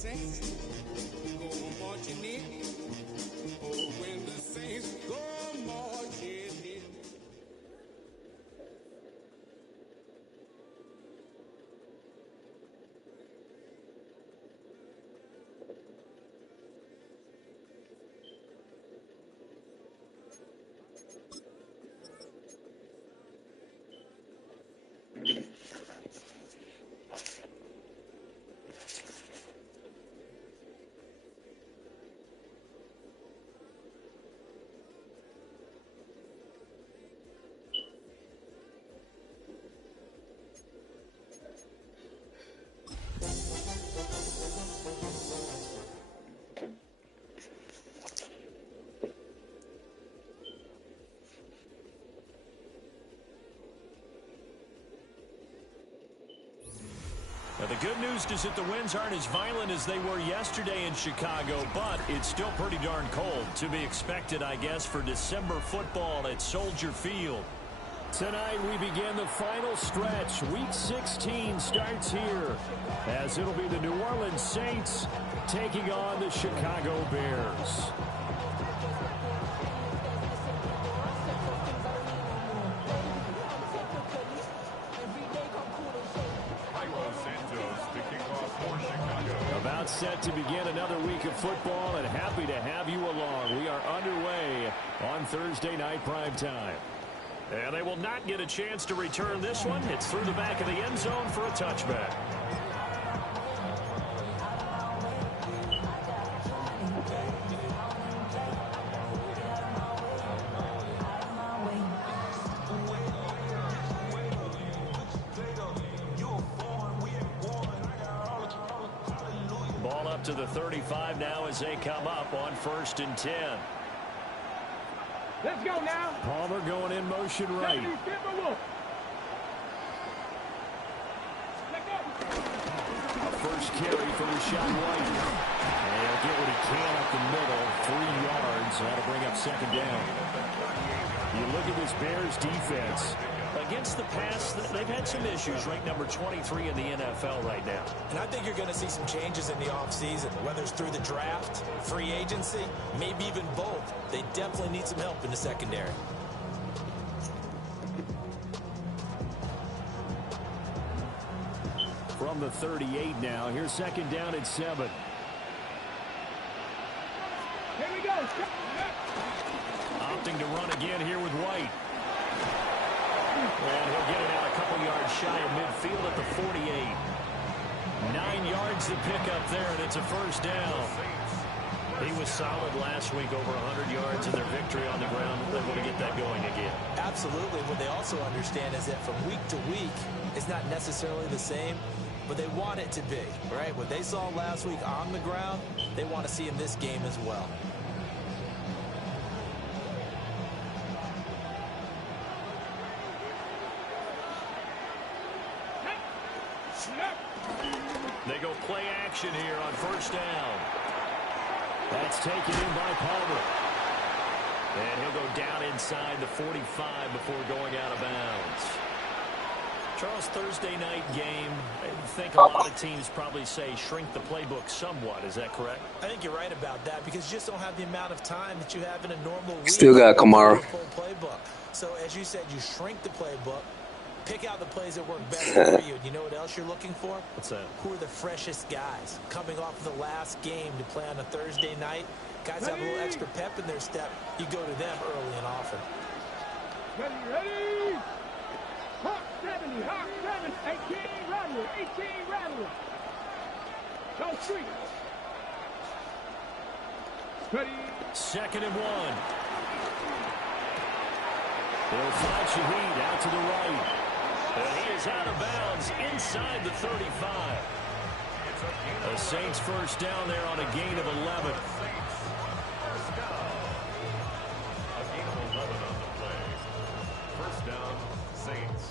saints go marching in. Oh, when the saints go marching in. Now, the good news is that the winds aren't as violent as they were yesterday in Chicago, but it's still pretty darn cold. To be expected, I guess, for December football at Soldier Field. Tonight, we begin the final stretch. Week 16 starts here, as it'll be the New Orleans Saints taking on the Chicago Bears. About set to begin another week of football, and happy to have you along. We are underway on Thursday night prime time. And they will not get a chance to return this one. It's through the back of the end zone for a touchback. Ball up to the 35 now as they come up on 1st and 10. Let's go now. Palmer going in motion right. A first carry for Rashawn White. And he'll get what he can up the middle. 3 yards. That'll bring up 2nd down. You look at this Bears defense. Against the pass, they've had some issues. Ranked number 23 in the NFL right now. And I think you're going to see some changes in the offseason, whether it's through the draft, free agency, maybe even both. They definitely need some help in the secondary. From the 38 now, here's 2nd down at 7. Here we go. Opting to run again here with White. And he'll get it out a couple yards shy of midfield at the 48. 9 yards to pick up there, and it's a 1st down. He was solid last week, over 100 yards in their victory on the ground. They're going to get that going again. Absolutely. What they also understand is that from week to week, it's not necessarily the same, but they want it to be, right? What they saw last week on the ground, they want to see in this game as well. They go play action here on 1st down. That's taken in by Palmer. And he'll go down inside the 45 before going out of bounds. Charles, Thursday night game, I think a lot of teams probably say shrink the playbook somewhat. Is that correct? I think you're right about that because you just don't have the amount of time that you have in a normal week. Still got Kamara. Playbook. So as you said, you shrink the playbook. Pick out the plays that work best for you. And you know what else you're looking for? What's that? Who are the freshest guys coming off of the last game to play on a Thursday night? Guys have a little extra pep in their step. You go to them early and often. Ready. Hawk 70, Hawk 7, 18 Rattler, 18 Rattler. Go street. Ready. 2nd and 1. They'll find Shaheed out to the right. And he is out of bounds inside the 35. The Saints 1st down there on a gain of 11. A gain of 11 on the play. 1st down, Saints.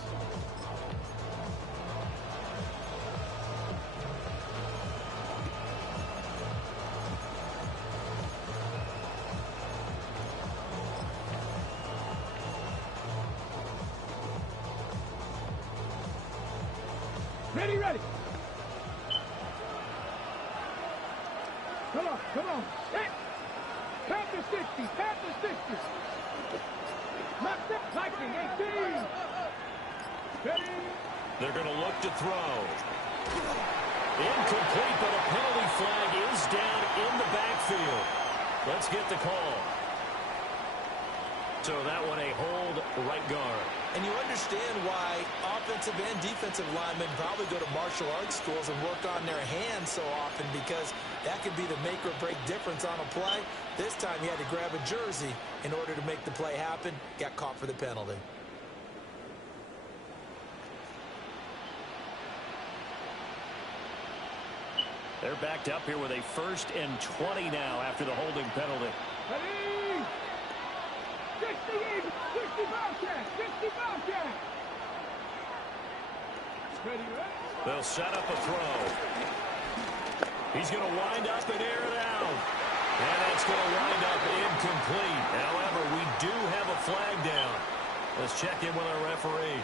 Ready. They're going to look to throw. Incomplete, but a penalty flag is down in the backfield. Let's get the call. So that one a hold right guard. And you understand why offensive and defensive linemen probably go to martial arts schools and work on their hands so often, because that could be the make or break difference on a play. This time he had to grab a jersey in order to make the play happen. Got caught for the penalty. They're backed up here with a 1st and 20 now after the holding penalty. Ready? 60 Bobcat. 60 Bobcat. Ready, right? They'll set up a throw. He's going to wind up and air it out. And it's going to wind up incomplete. However, we do have a flag down. Let's check in with our referee.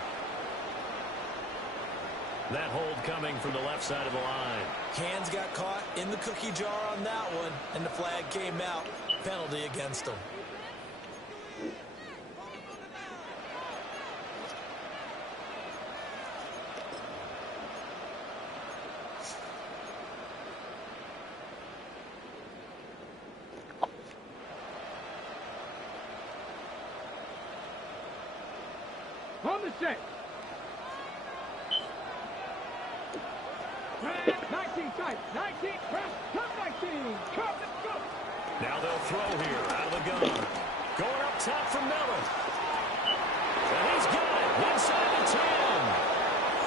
That hold coming from the left side of the line. Hands got caught in the cookie jar on that one, and the flag came out. Penalty against him. On the set. 19 tight. 19. Press. Come 19. Come. Let's go. Now they'll throw here out of the gun. Going up top for Miller. And he's got it inside the 10.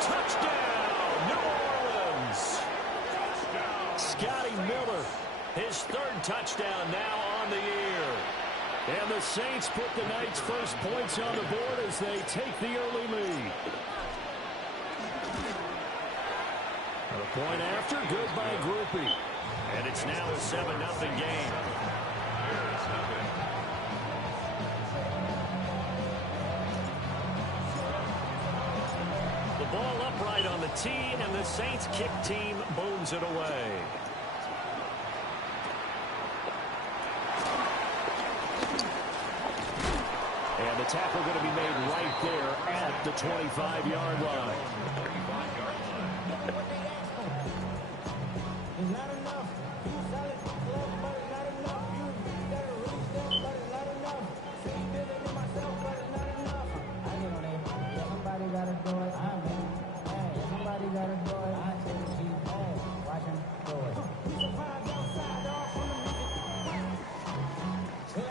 Touchdown, New Orleans. Scotty Miller, his 3rd touchdown now on the year. And the Saints put the Knights' first points on the board as they take the early lead. A point after, good by Groupie. And it's now a 7-0 game. The ball upright on the tee, and the Saints kick team booms it away. And the tackle going to be made right there at the 25-yard line.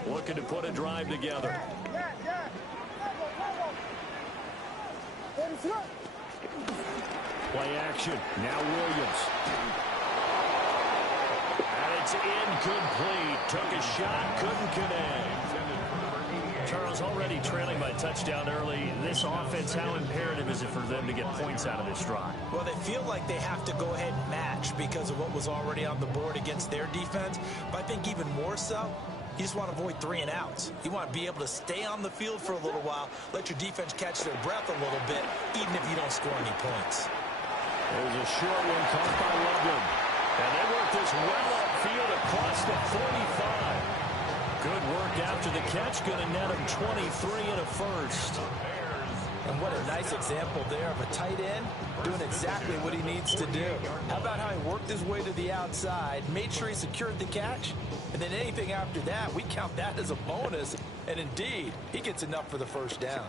Looking to put a drive together. Play action. Now Williams. And it's incomplete. Took a shot, couldn't connect. Charles, already trailing by touchdown early. This offense, how imperative is it for them to get points out of this drive? Well, they feel like they have to go ahead and match because of what was already on the board against their defense. But I think even more so, you just want to avoid 3 and outs. You want to be able to stay on the field for a little while, let your defense catch their breath a little bit, even if you don't score any points. There's a short one caught by Loveland. And they work this well upfield across the 45. Good work after the catch. Going to net him 23 and a first. And what a nice example there of a tight end doing exactly what he needs to do. How about how he worked his way to the outside, made sure he secured the catch, and then anything after that, we count that as a bonus. And indeed, he gets enough for the first down.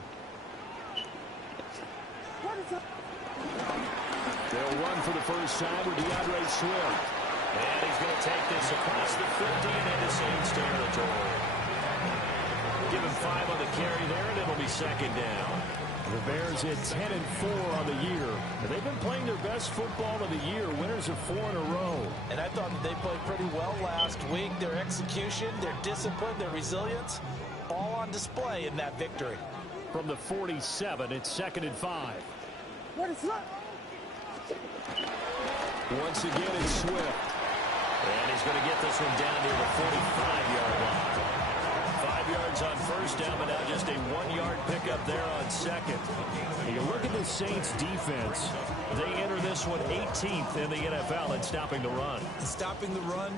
They'll run for the first time with DeAndre Swift. And he's going to take this across the 50 and into Saints territory. Give him 5 on the carry there, and it'll be second down. The Bears at 10-4 on the year. They've been playing their best football of the year. Winners of 4 in a row. And I thought that they played pretty well last week. Their execution, their discipline, their resilience, all on display in that victory. From the 47, it's 2nd and 5. What is that? Once again, it's Swift. And he's going to get this one down near the 45-yard line. 5 yards on first down, but now just a 1-yard pickup there on second. You look at the Saints defense. They enter this one 18th in the NFL in stopping the run. Stopping the run,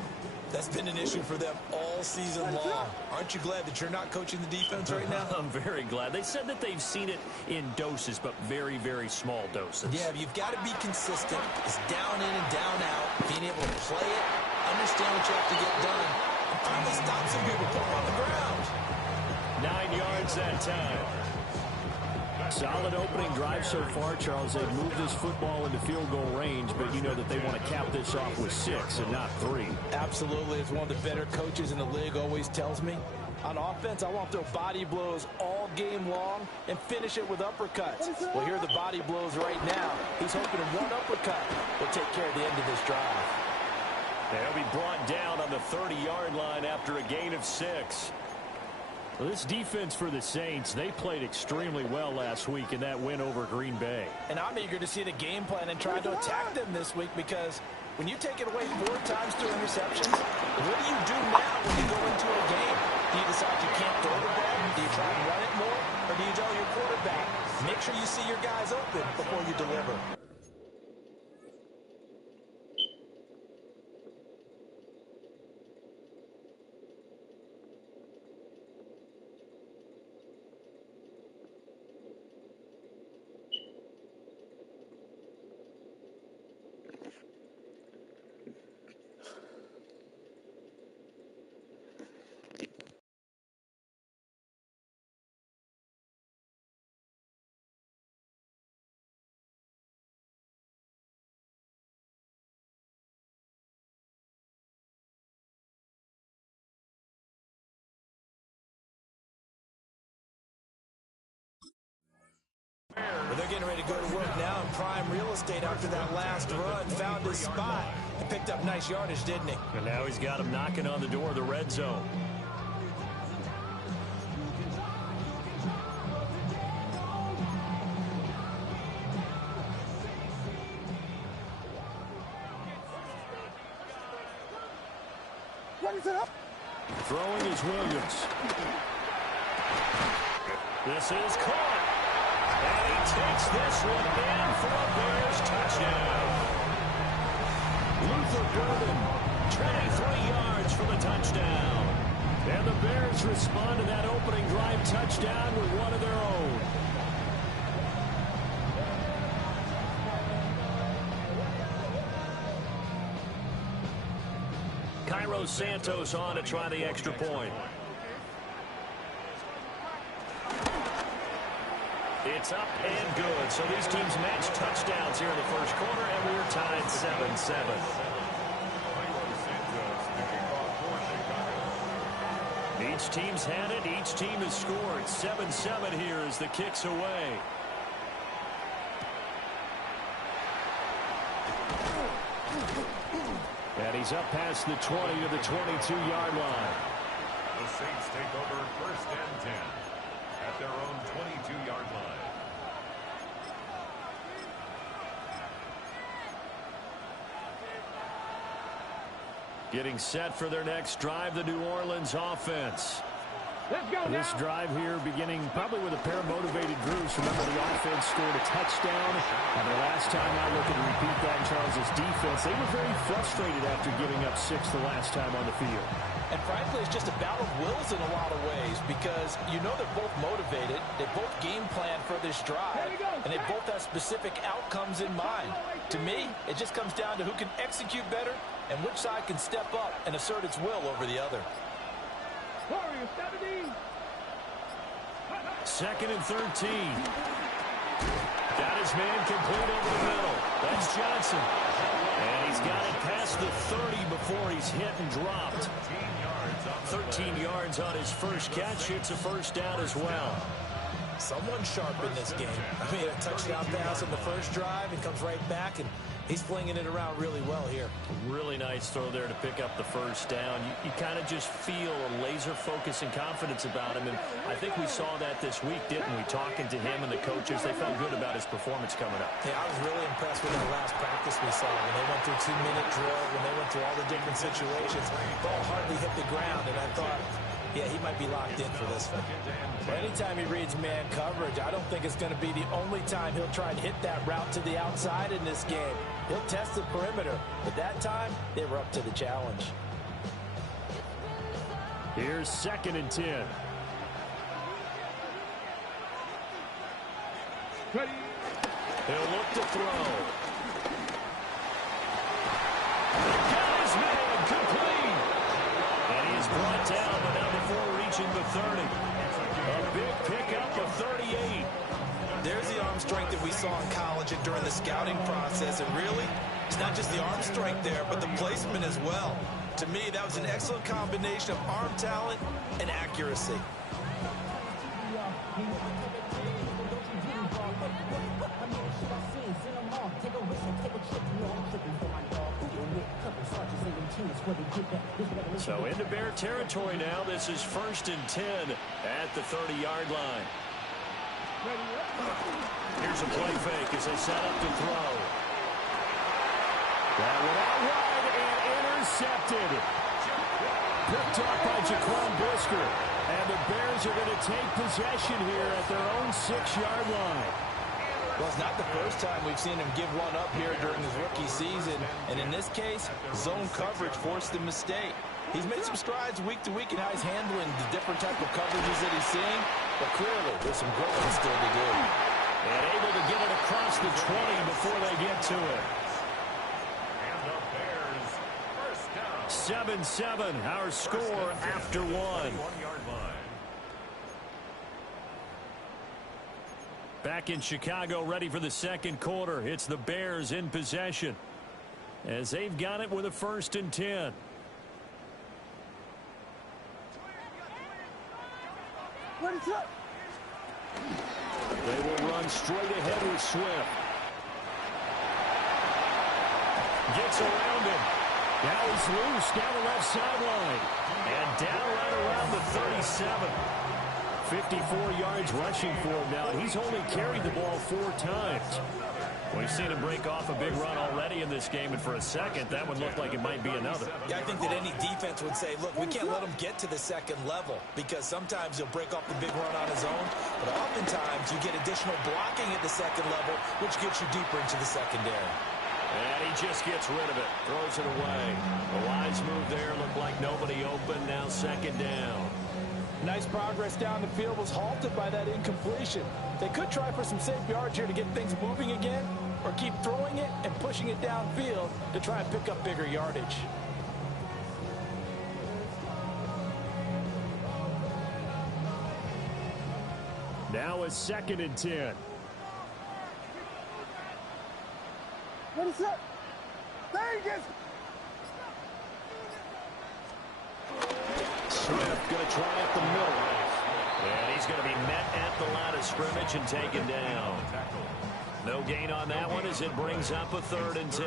That's been an issue for them all season long. Aren't you glad that you're not coaching the defense right now? I'm very glad. They said that they've seen it in doses, but very, very small doses. Yeah, you've got to be consistent. It's down in and down out. Being able to play it, understand what you have to get done, and finally stop some people putting on the ground. 9 yards that time. Solid opening drive so far, Charles. They've moved this football into field goal range, but you know that they want to cap this off with 6 and not 3. Absolutely. As one of the better coaches in the league always tells me, on offense, I want to throw body blows all game long and finish it with uppercuts. Well, here are the body blows right now. He's hoping one uppercut will take care of the end of this drive. They'll be brought down on the 30-yard line after a gain of 6. Well, this defense for the Saints, they played extremely well last week in that win over Green Bay. And I'm eager to see the game plan and try to attack them this week, because when you take it away 4 times through interceptions, what do you do now when you go into a game? Do you decide you can't throw the ball? Do you try and run it more? Or do you tell your quarterback, make sure you see your guys open before you deliver? Well, they're getting ready to go to work now in prime real estate after that last run. Found his spot and picked up nice yardage, didn't he? And now he's got him knocking on the door of the red zone. Throwing is Williams. This is caught. And he takes this one in for a Bears touchdown. Luther Burden, 23 yards for the touchdown. And the Bears respond to that opening drive touchdown with one of their own. Cairo Santos on to try the extra point. It's up and good. So these teams match touchdowns here in the first quarter, and we're tied 7-7. Each team's had it. Each team has scored. 7-7 here as the kick's away. And he's up past the 20 to the 22-yard line. The Saints take over 1st and 10 at their own 22-yard line. Getting set for their next drive, the New Orleans offense. Let's go now. This drive here beginning probably with a pair of motivated groups. Remember, the offense scored a touchdown. And the last time I look at repeat that in Charles' defense, they were very frustrated after giving up 6 the last time on the field. And frankly, it's just a battle of wills in a lot of ways, because you know they're both motivated, they both game plan for this drive, and they both have specific outcomes in mind. To me, it just comes down to who can execute better and which side can step up and assert its will over the other. Warriors 70. 2nd and 13. Got his man complete over the middle. That's Johnson. And he's got it past the 30 before he's hit and dropped. 13 yards on his first catch. It's a first down as well. Someone sharp in this game. I mean, a touchdown pass on the first drive, and comes right back, and he's flinging it around really well here. Really nice throw there to pick up the first down. You kind of just feel a laser focus and confidence about him, and I think we saw that this week, didn't we? Talking to him and the coaches, they felt good about his performance coming up. Yeah, I was really impressed with that last practice we saw when they went through 2-minute drill, when they went through all the different situations. Ball hardly hit the ground, and I thought, yeah, he might be locked in for this one. Well, anytime he reads man coverage, I don't think it's going to be the only time he'll try and hit that route to the outside in this game. He'll test the perimeter, but that time, they were up to the challenge. Here's 2nd and 10. Ready. He'll look to throw. Got his man complete. And he is brought down, but not before reaching the 30. A big pickup of 38. There's the arm strength that we saw in college and during the scouting process. And really, it's not just the arm strength there, but the placement as well. To me, that was an excellent combination of arm talent and accuracy. So into Bear territory now. This is 1st and 10 at the 30-yard line. Here's a play fake as they set up to throw. That one out wide and intercepted. Picked off by Jaquan Brisker. And the Bears are going to take possession here at their own 6-yard line. Well, it's not the first time we've seen him give one up here during his rookie season. And in this case, zone coverage forced the mistake. He's made some strides week to week in how he's handling the different type of coverages that he's seeing. But clearly, there's some growing still to do. And able to get it across the 20 before they get to it. And the Bears, first down. 7-7, our score after one. 1-yard line. Back in Chicago, ready for the 2nd quarter. It's the Bears in possession as they've got it with a 1st and 10. What is up? They will run straight ahead with Swift. Gets around him. Now he's loose down the left sideline. And down right around the 37. 54 yards rushing for him now. He's only carried the ball 4 times. We've seen him break off a big run already in this game, and for a second, that one looked like it might be another. Yeah, I think that any defense would say, look, we can't let him get to the 2nd level because sometimes he'll break off the big run on his own, but oftentimes you get additional blocking at the 2nd level, which gets you deeper into the secondary. And he just gets rid of it, throws it away. A wise move there, looked like nobody open, now 2nd down. Nice progress down the field was halted by that incompletion. They could try for some safe yards here to get things moving again, or keep throwing it and pushing it downfield to try and pick up bigger yardage. Now a 2nd and 10. What is up? There he is. Swift going to try up the middle. And he's going to be met at the line of scrimmage and taken down. No gain on that one as it brings up a 3rd and 10.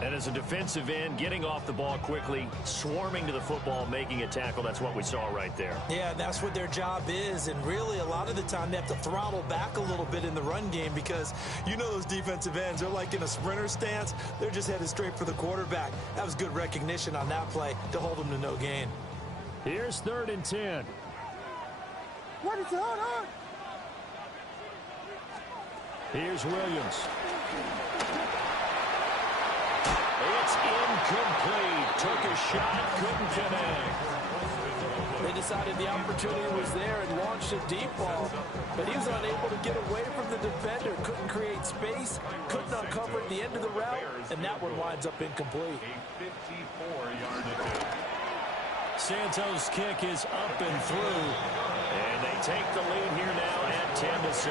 And as a defensive end, getting off the ball quickly, swarming to the football, making a tackle, that's what we saw right there. Yeah, that's what their job is, and really a lot of the time they have to throttle back a little bit in the run game because you know those defensive ends, they're like in a sprinter stance. They're just headed straight for the quarterback. That was good recognition on that play to hold them to no gain. Here's 3rd and 10. What is it? Hold on. Here's Williams. It's incomplete. Took a shot, couldn't connect. They decided the opportunity was there and launched a deep ball, but he was unable to get away from the defender, couldn't create space, couldn't uncover at the end of the route, and that one winds up incomplete. A 54-yard attempt. Santos' kick is up and through, and they take the lead here now at 10-7.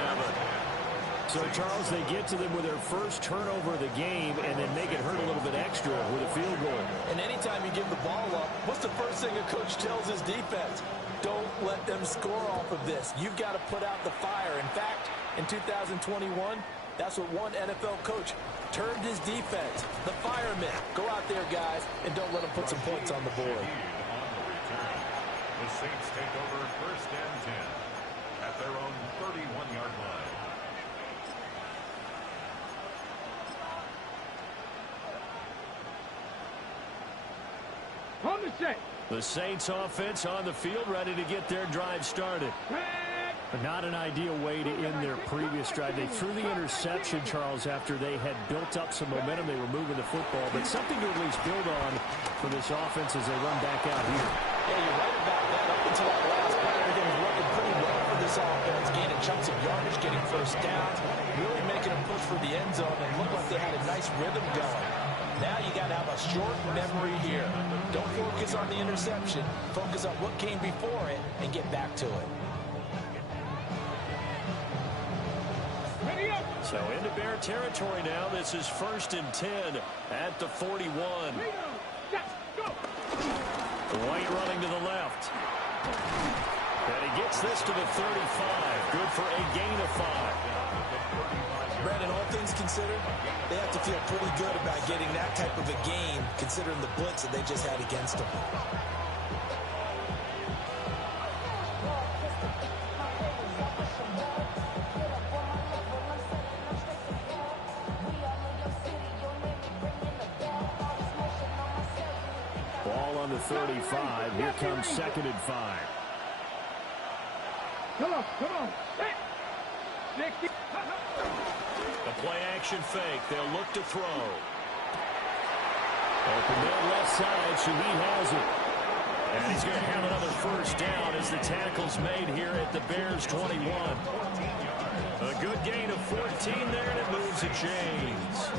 So, Charles, they get to them with their first turnover of the game and then make it hurt a little bit extra with a field goal. And anytime you give the ball up, what's the first thing a coach tells his defense? Don't let them score off of this. You've got to put out the fire. In fact, in 2021, that's what one NFL coach termed his defense, the firemen. Go out there, guys, and don't let them put some points on the board. On the return, the Saints take over 1st and 10 at their own 31-yard line. On the set. The Saints offense on the field, ready to get their drive started. But not an ideal way to end their previous drive. They threw the interception, Charles, after they had built up some momentum. They were moving the football, but something to at least build on for this offense as they run back out here. Yeah, for the end zone and looked like they had a nice rhythm going. Now you got to have a short memory here. Don't focus on the interception. Focus on what came before it and get back to it. So into Bear territory now. This is 1st and 10 at the 41. White running to the left. And he gets this to the 35. Good for a gain of 5. Brandon, all things considered, they have to feel pretty good about getting that type of a gain considering the blitz that they just had against them. Ball on the 35. Here comes 2nd and 5. Come on. Hey. A play action fake. They'll look to throw. Open that left side, so he has it. And he's going to have another 1st down as the tackle's made here at the Bears 21. A good gain of 14 there, and it moves the chains.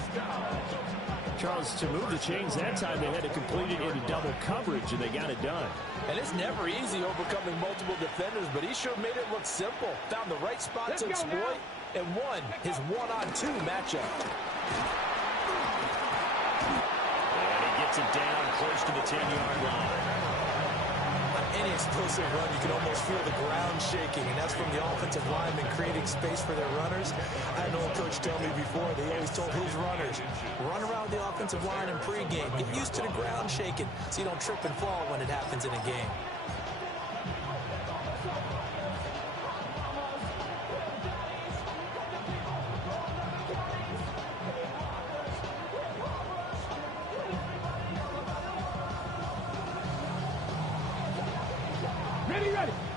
Charles, to move the chains that time, they had to complete it into double coverage, and they got it done. And it's never easy overcoming multiple defenders, but he sure made it look simple. Found the right spot to exploit and won his one-on-two matchup. And he gets it down close to the 10-yard line. On any explosive run, you can almost feel the ground shaking, and that's from the offensive linemen creating space for their runners. I had an old coach tell me before, they always told his runners, run around the offensive line in pregame. Get used to the ground shaking so you don't trip and fall when it happens in a game.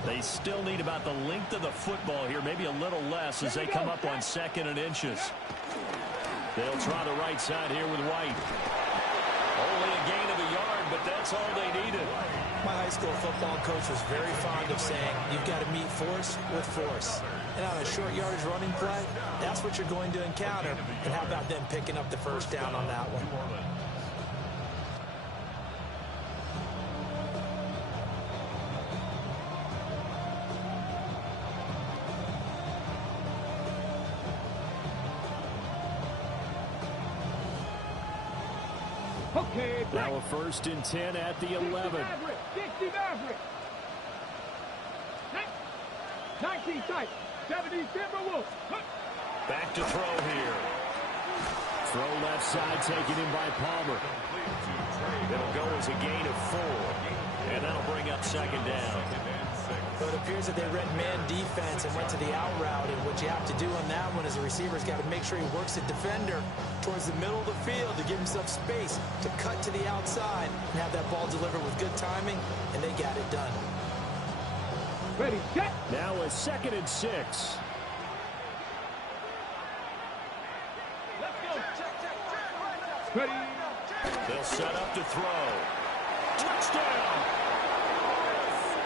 They still need about the length of the football here, maybe a little less as they come up on 2nd and inches. They'll try the right side here with White. Only a gain of a yard, but that's all they needed. My high school football coach was very fond of saying, you've got to meet force with force. And on a short yardage running play, that's what you're going to encounter. And how about them picking up the 1st down on that one? Okay, Now a 1st and 10 at the 11. 19 tight. 70 Timberwolves. Back to throw here. Throw left side taken in by Palmer. It'll go as a gain of 4. And that'll bring up 2nd down. So it appears that they read man defense and went to the out route, and what you have to do on that one is the receiver's got to make sure he works the defender towards the middle of the field to give himself space to cut to the outside and have that ball delivered with good timing, and they got it done. Ready, set. Now a 2nd and 6. Let's go. Ready. They'll set up to throw. Touchdown!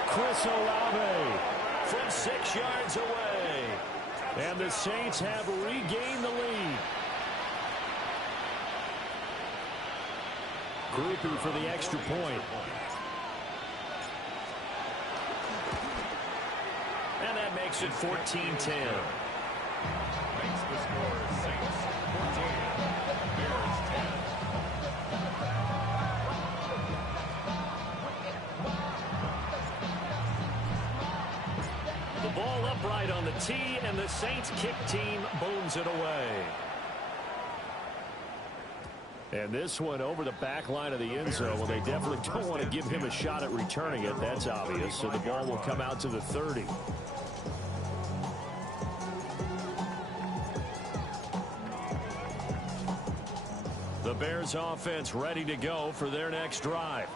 Chris Olave From 6 yards away. and the Saints have regained the lead. Groupie for the extra point. And that makes it 14-10. Makes the score Saints 14, Bears 10. The ball upright on the tee, and the Saints kick team booms it away. And this one over the back line of the end zone. Well, they definitely don't want to give him a shot at returning it. That's obvious. So the ball will come out to the 30. The Bears offense ready to go for their next drive.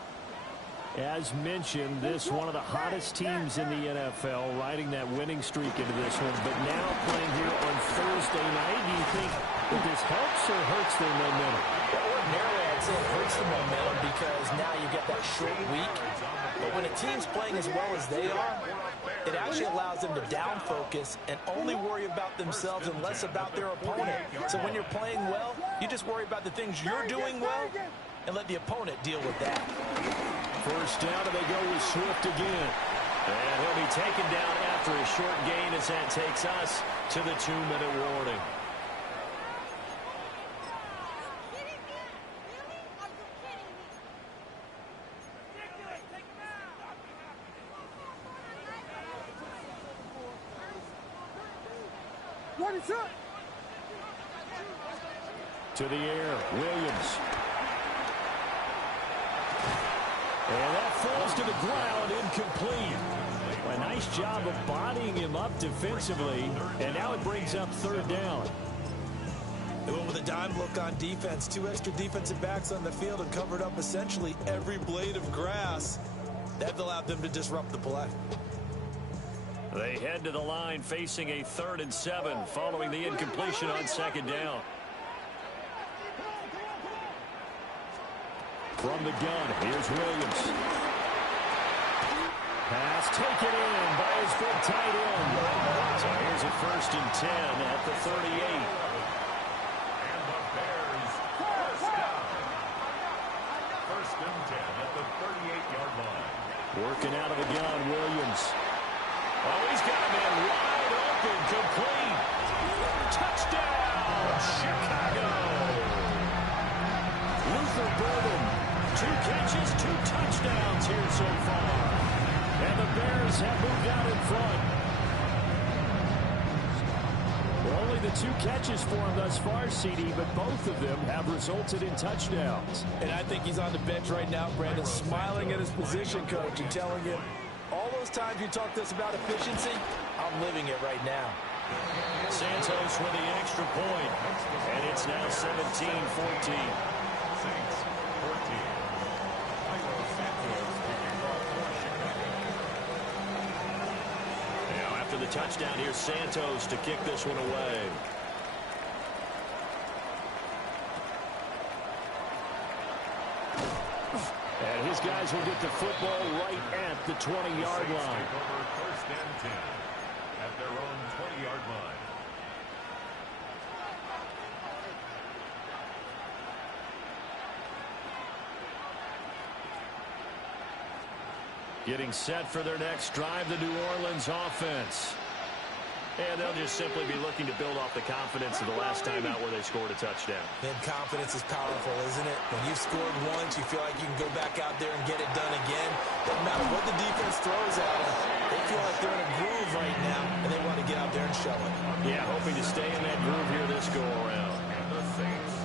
As mentioned, this one of the hottest teams in the NFL, riding that winning streak into this one, but now playing here on Thursday night. Do you think that this helps or hurts their momentum? Ordinarily, I'd say it hurts the momentum because now you get that short week. But when a team's playing as well as they are, it actually allows them to down focus and only worry about themselves and less about their opponent. So when you're playing well, you just worry about the things you're doing well and let the opponent deal with that. First down, and they go with Swift again. And he'll be taken down after a short gain as that takes us to the 2-minute warning. To the air, Williams. And that falls to the ground, incomplete. A nice job of bodying him up defensively, and now it brings up third down. They went with a dime look on defense. 2 extra defensive backs on the field and covered up essentially every blade of grass. That allowed them to disrupt the play. They head to the line facing a 3rd and 7 following the incompletion on 2nd down. From the gun, here's Williams. Pass taken in by his big tight end. So here's a 1st and 10 at the 38. And the Bears first down. 1st and 10 at the 38-yard line. Working out of the gun, Williams. Oh, he's got a man wide open, complete. Touchdown, Chicago. Luther Burden, 2 catches, 2 touchdowns here so far. And the Bears have moved out in front. Only the 2 catches for him thus far, CD, but both of them have resulted in touchdowns. And I think he's on the bench right now, Brandon, smiling at his position coach and telling him, all those times you talked to us about efficiency, I'm living it right now. Santos with the extra point, and it's now 17-14. Saints 14. Now after the touchdown, here's Santos to kick this one away. And his guys will get the football right at the 20-yard line. Take over 1st and 10 at their own 20-yard line. Getting set for their next drive, the New Orleans offense. And they'll just simply be looking to build off the confidence of the last time out where they scored a touchdown. Man, confidence is powerful, isn't it? When you've scored once, you feel like you can go back out there and get it done again. Doesn't matter what the defense throws at them. They feel like they're in a groove right now, and they want to get out there and show it. Yeah, hoping to stay in that groove here this go-around. And the Saints.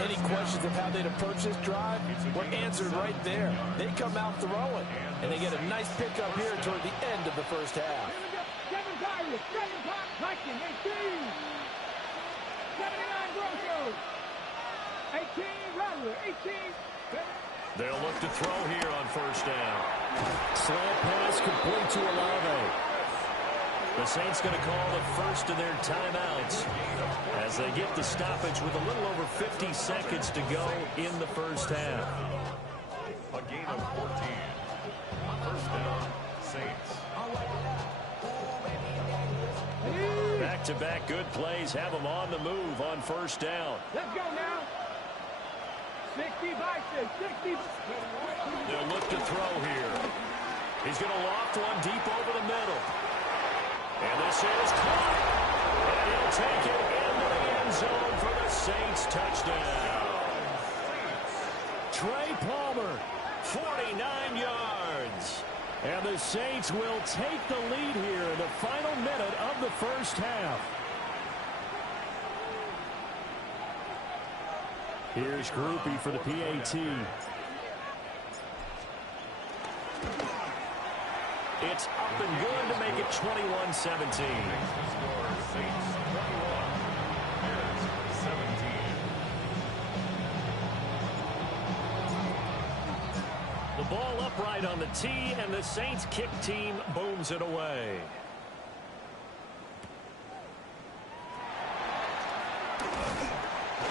Any questions of how they'd approach this drive were answered right there. They come out throwing, and they get a nice pickup here toward the end of the first half. 7 targets, 7 touching, 18. 79 Broncos. 18 Rattler, 18. They'll look to throw here on 1st down. Slant pass complete to Olave. The Saints going to call the first of their timeouts as they get the stoppage with a little over 50 seconds to go in the first half. A gain of 14. 1st down, Saints. Back-to-back good plays have them on the move on 1st down. Let's go now. 60 Bison, 60. They'll look to throw here. He's going to loft one deep over the middle. And this is caught. And he'll take it into the end zone for the Saints touchdown. Trey Palmer, 49 yards. And the Saints will take the lead here in the final minute of the first half. Here's Groupie for the PAT. It's up and good to make it 21-17. The ball upright on the tee, and the Saints kick team booms it away.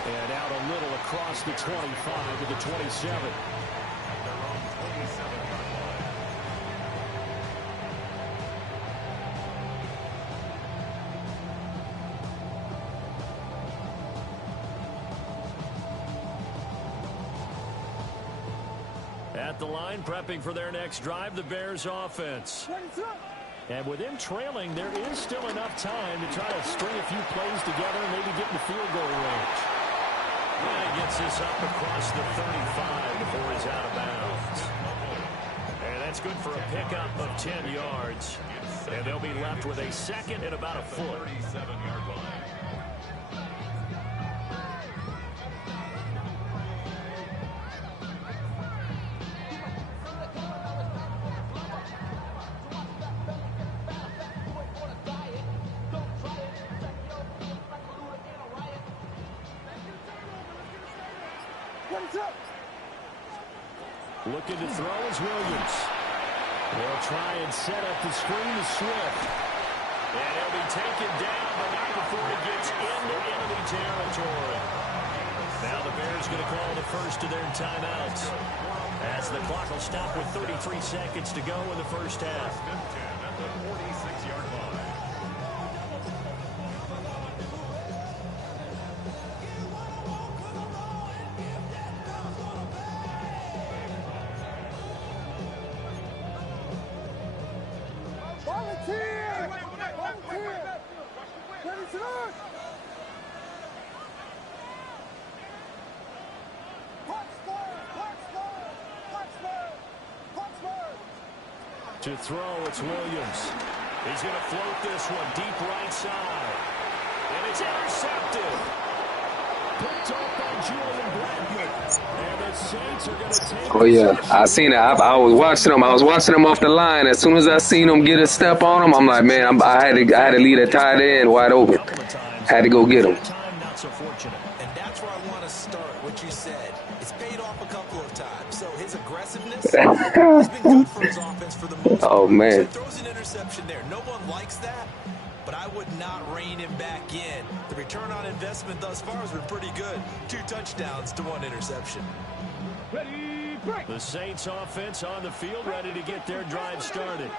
And out a little across the 25 to the 27. At the line, prepping for their next drive, the Bears offense. And with them trailing, there is still enough time to try to string a few plays together and maybe get in the field goal range. And he gets this up across the 35 before he's out of bounds. And that's good for a pickup of 10 yards. And they'll be left with a second and about a foot. 37-yard line. Looking to throw is Williams. They'll try and set up the screen to Swift. And he'll be taken down, but not before he gets into enemy territory. Now the Bears going to call the first of their timeouts, as the clock will stop with 33 seconds to go in the first half. First and 10 at the 46-yard line. To throw, it's Williams. He's going to float this one deep right side. And it's intercepted. Picked off by Julian Blackman. And the Saints are going to take Oh yeah, I seen it. I was watching them. I was watching them off the line. As soon as I seen them get a step on them, I'm like, man, I had to lead a tight end wide open. Had to go get him. Not so fortunate. And that's where I want to start, what you said. It's paid off a couple of times. So his aggressiveness has been good for his offense for the most part. Oh man. So he throws an interception there. No one likes that, but I would not rein him back in. The return on investment thus far has been pretty good. 2 touchdowns to 1 interception. Ready, break. The Saints offense on the field, ready to get their drive started.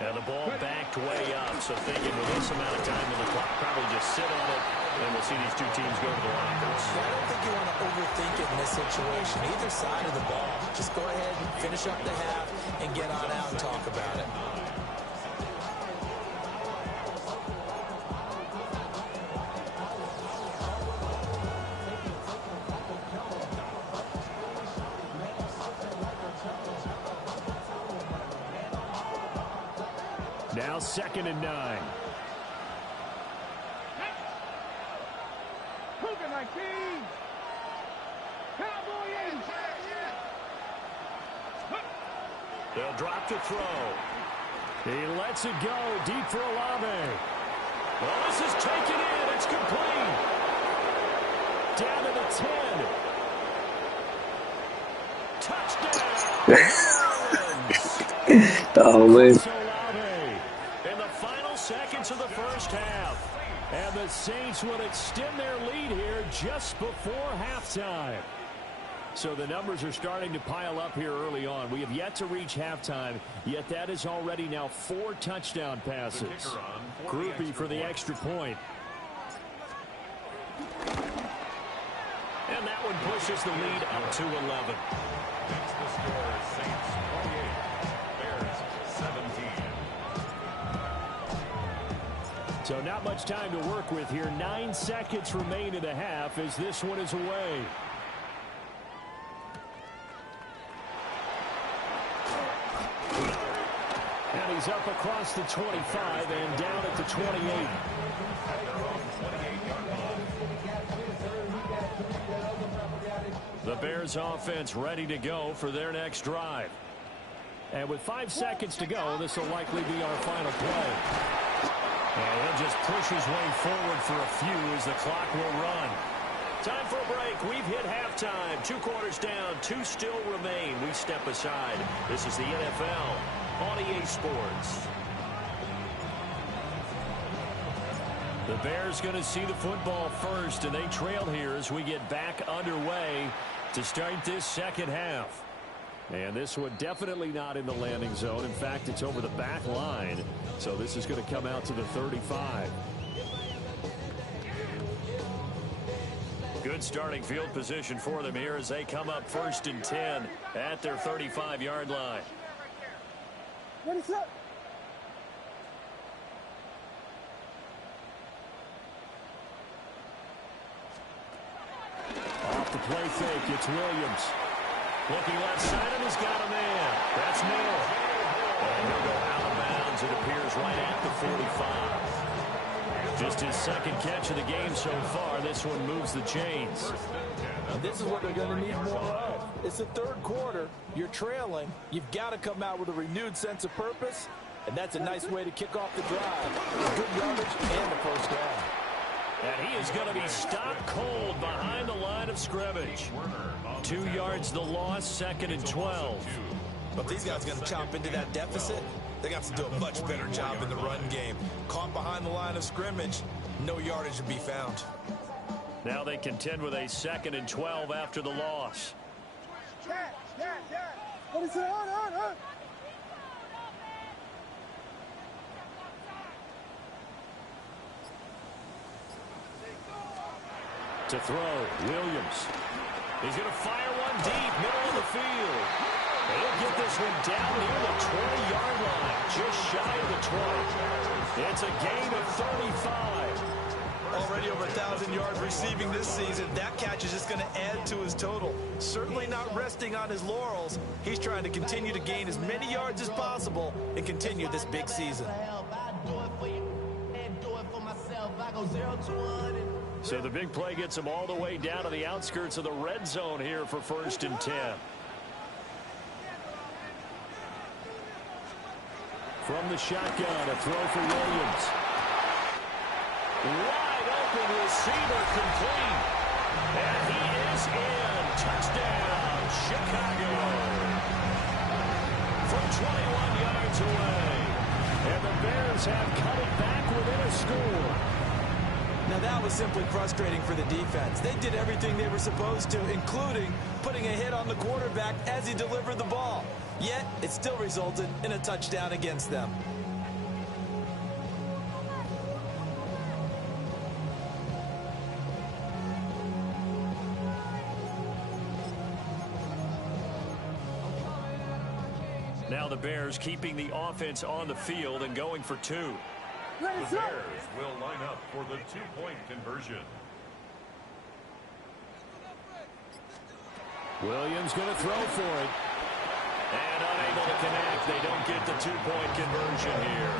And the ball backed way up, so thinking with this amount of time on the clock, probably just sit on it, and we'll see these two teams go to the lockers. I don't think you want to overthink it in this situation. Either side of the ball. Just go ahead and finish up the half and get on out and talk about it. Now 2nd and 9. Cougar 19. Cowboy 8. They'll drop to throw. He lets it go deep for Olave. Well, this is taken in. It's complete. Down to the 10. Touchdown. Oh man. In the final seconds of the first half. And the Saints will extend their lead here just before halftime. So the numbers are starting to pile up here early on. We have yet to reach halftime, yet that is already now 4 touchdown passes. Groupie for the extra point. And that one pushes the lead up to 11. Next the score is Saints 28, Bears 17. So not much time to work with here. 9 seconds remain in the half as this one is away. And he's up across the 25 and down at the 28. The Bears offense ready to go for their next drive. And with 5 seconds to go, this will likely be our final play. And he'll just push his way forward for a few as the clock will run. Time for a break. We've hit halftime. 2 quarters down. 2 still remain. We step aside. This is the NFL on EA Sports. The Bears going to see the football first, and they trail here as we get back underway to start this second half. And this one definitely not in the landing zone. In fact, it's over the back line. So this is going to come out to the 35. Good starting field position for them here as they come up 1st and 10 at their 35-yard line. Ready, set. Off the play fake, it's Williams. Looking left side, and he's got a man. That's Miller. And he'll go out of bounds, it appears, right at the 45. Just his second catch of the game so far. This one moves the chains. And this is what they're going to need more of. It's the third quarter. You're trailing. You've got to come out with a renewed sense of purpose, and that's a nice way to kick off the drive. Good yardage and the first down. And he is going to be stopped cold behind the line of scrimmage. 2 yards the loss, 2nd and 12. But these guys are going to chop into that deficit. They got to do a much better job in the run game. Caught behind the line of scrimmage, no yardage to be found. Now they contend with a 2nd and 12 after the loss. What is it? On. To throw, Williams. He's going to fire one deep, middle of the field. He'll get this one down near the 20-yard line, just shy of the 20. It's a gain of 35. Already over 1,000 yards receiving this season. That catch is just going to add to his total. Certainly not resting on his laurels. He's trying to continue to gain as many yards as possible and continue this big season. So the big play gets him all the way down to the outskirts of the red zone here for 1st and 10. From the shotgun, a throw for Williams. Wide open receiver complete. And he is in. Touchdown, Chicago. From 21 yards away. And the Bears have cut it back within a score. Now that was simply frustrating for the defense. They did everything they were supposed to, including putting a hit on the quarterback as he delivered the ball. Yet, it still resulted in a touchdown against them. Now the Bears keeping the offense on the field and going for 2. The Bears will line up for the 2-point conversion. Williams going to throw for it. And unable to connect. They don't get the 2-point conversion here.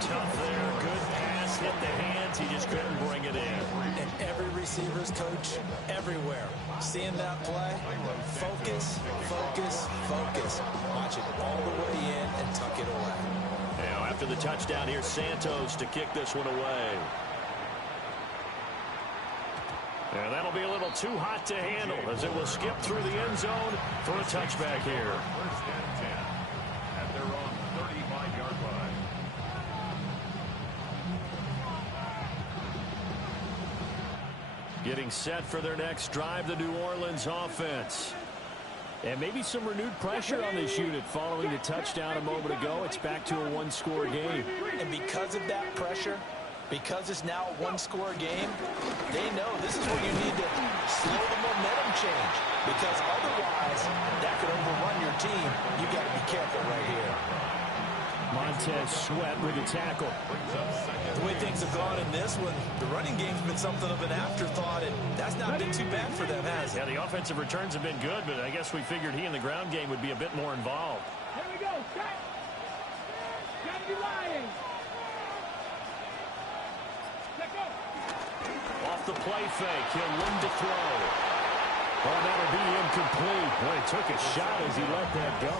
Tough there. Good pass. Hit the hands. He just couldn't bring it in. And every receiver's coach everywhere. Seeing that play, focus, focus, focus. Watch it all the way in and tuck it away. Now after the touchdown, here's Santos to kick this one away. And that'll be a little too hot to handle as it will skip through the end zone for a touchback here. 1st and 10 at their own 35-yard line. Getting set for their next drive, the New Orleans offense. And maybe some renewed pressure on this unit following the touchdown a moment ago. It's back to a one-score game. And because of that pressure, because it's now a one-score game, they know this is where you need to slow the momentum change. Because otherwise, that could overrun your team. You got to be careful right here. Montez Sweat with the tackle. The way things have gone in this one, the running game's been something of an afterthought, and that's not been too bad for them, has it? Yeah, the offensive returns have been good, but I guess we figured he in the ground game would be a bit more involved. Here we go. Set. Kennedy Lions. Let go. Off the play fake, he'll win to throw. Oh, that'll be incomplete. Boy, he took a shot as he let that go.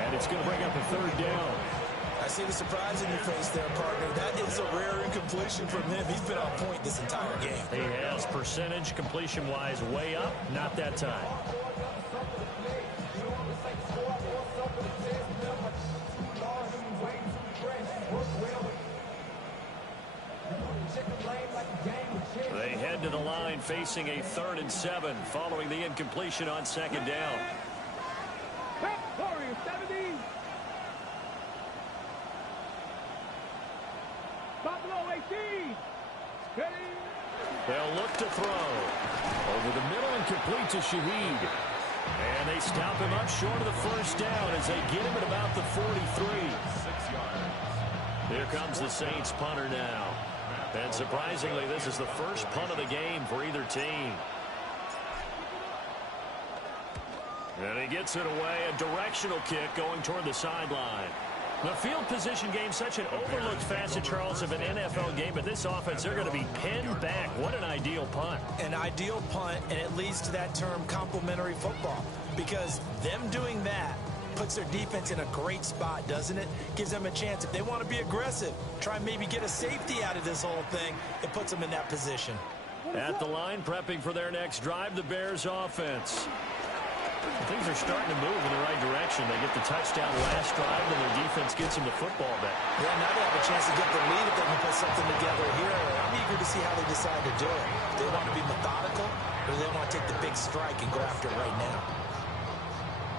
And it's going to bring up a 3rd down. I see the surprise in your face there, partner. That is a rare incompletion from him. He's been on point this entire game. He has percentage completion-wise way up, not that time. They head to the line facing a 3rd and 7 following the incompletion on 2nd down. Warriors 70. Buffalo 18. Ready? They'll look to throw. Over the middle and complete to Shaheed. And they stop him up short of the first down as they get him at about the 43. 6 yards. Here comes the Saints punter now. And surprisingly, this is the first punt of the game for either team. And he gets it away, a directional kick going toward the sideline. The field position game, such an overlooked facet, Charles, of an NFL game. But this offense, they're going to be pinned back. What an ideal punt. An ideal punt, and it leads to that term complementary football. Because them doing that puts their defense in a great spot, doesn't it? Gives them a chance. If they want to be aggressive, try and maybe get a safety out of this whole thing, it puts them in that position. At the line, prepping for their next drive, the Bears offense. Things are starting to move in the right direction. They get the touchdown last drive, and their defense gets them the football back. Yeah, now they have a chance to get the lead if they can put something together here. I'm eager to see how they decide to do it. Do they want to be methodical, or do they want to take the big strike and go after it right now?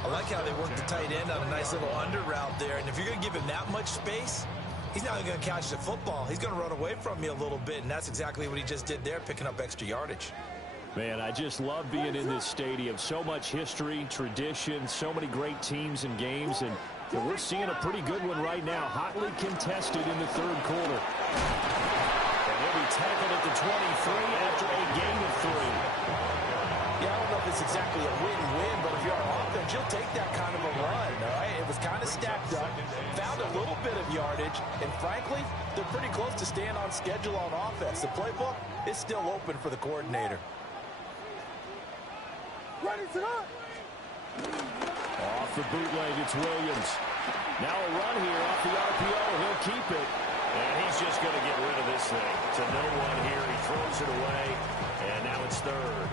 I like how they work the tight end on a nice little under route there. And if you're going to give him that much space, he's not going to catch the football. He's going to run away from me a little bit, and that's exactly what he just did there, picking up extra yardage. Man, I just love being in this stadium. So much history, tradition, so many great teams and games, and we're seeing a pretty good one right now. Hotly contested in the third quarter. And he'll be tackled at the 23 after a gain of 3. Yeah, I don't know if it's exactly a win-win, but if you're on offense, you'll take that kind of a run, all right? It was kind of stacked up, found a little bit of yardage, and frankly, they're pretty close to staying on schedule on offense. The playbook is still open for the coordinator. Ready to go. Off the bootleg, it's Williams. Now a run here off the RPO. He'll keep it. And he's just going to get rid of this thing. To no one here. He throws it away. And now it's third.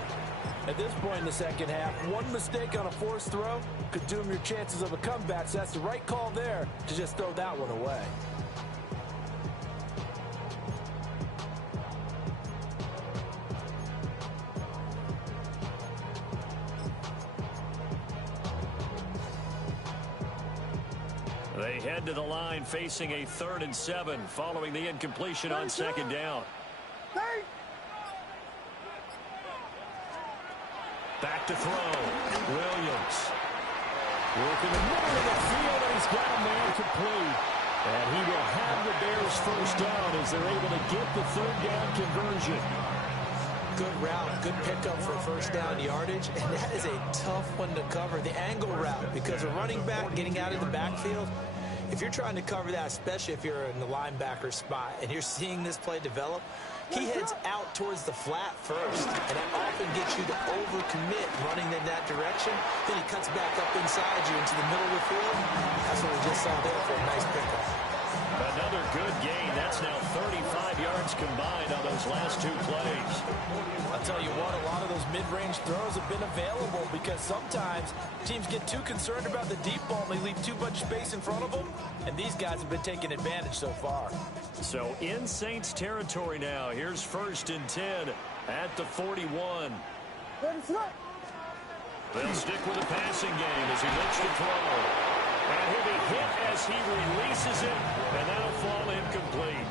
At this point in the second half, one mistake on a forced throw could doom your chances of a comeback. So that's the right call there to just throw that one away. They head to the line facing a 3rd and 7 following the incompletion on second down. Back to throw. Williams. Working the middle of the field, and he's got a man complete. And he will have the Bears first down as they're able to get the 3rd down conversion. Good route, good pickup for first down yardage, and that is a tough one to cover, the angle route, because a running back getting out of the backfield, if you're trying to cover that, especially if you're in the linebacker spot and you're seeing this play develop, he heads out towards the flat first, and that often gets you to overcommit running in that direction. Then he cuts back up inside you into the middle of the field. That's what we just saw there for a nice pickup. Another good gain. That's now 35 yards combined on those last 2 plays. I'll tell you what, a lot of those mid-range throws have been available because sometimes teams get too concerned about the deep ball and they leave too much space in front of them, and these guys have been taking advantage so far. So in Saints territory now. Here's 1st and 10 at the 41. They'll stick with the passing game as he looks to throw. And he'll be hit as he releases it, and that'll fall incomplete.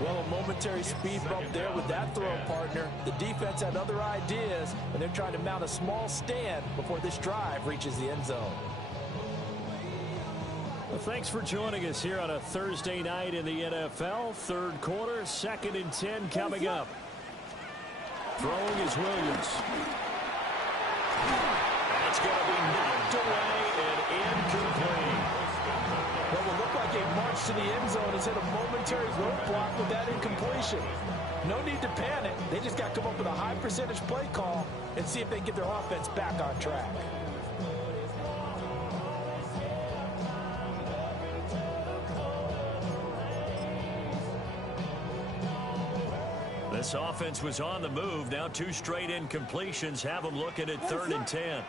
Well, a momentary speed bump there with that throw, partner. The defense had other ideas, and they're trying to mount a small stand before this drive reaches the end zone. Well, thanks for joining us here on a Thursday night in the NFL. 3rd quarter, 2nd and 10 coming up. Throwing is Williams. That's going to be knocked away and incomplete. What will look like a march to the end zone has hit a momentary roadblock with that incompletion. No need to panic. They just got to come up with a high percentage play call and see if they can get their offense back on track. This offense was on the move. Now 2 straight incompletions have them looking at 3rd and 10.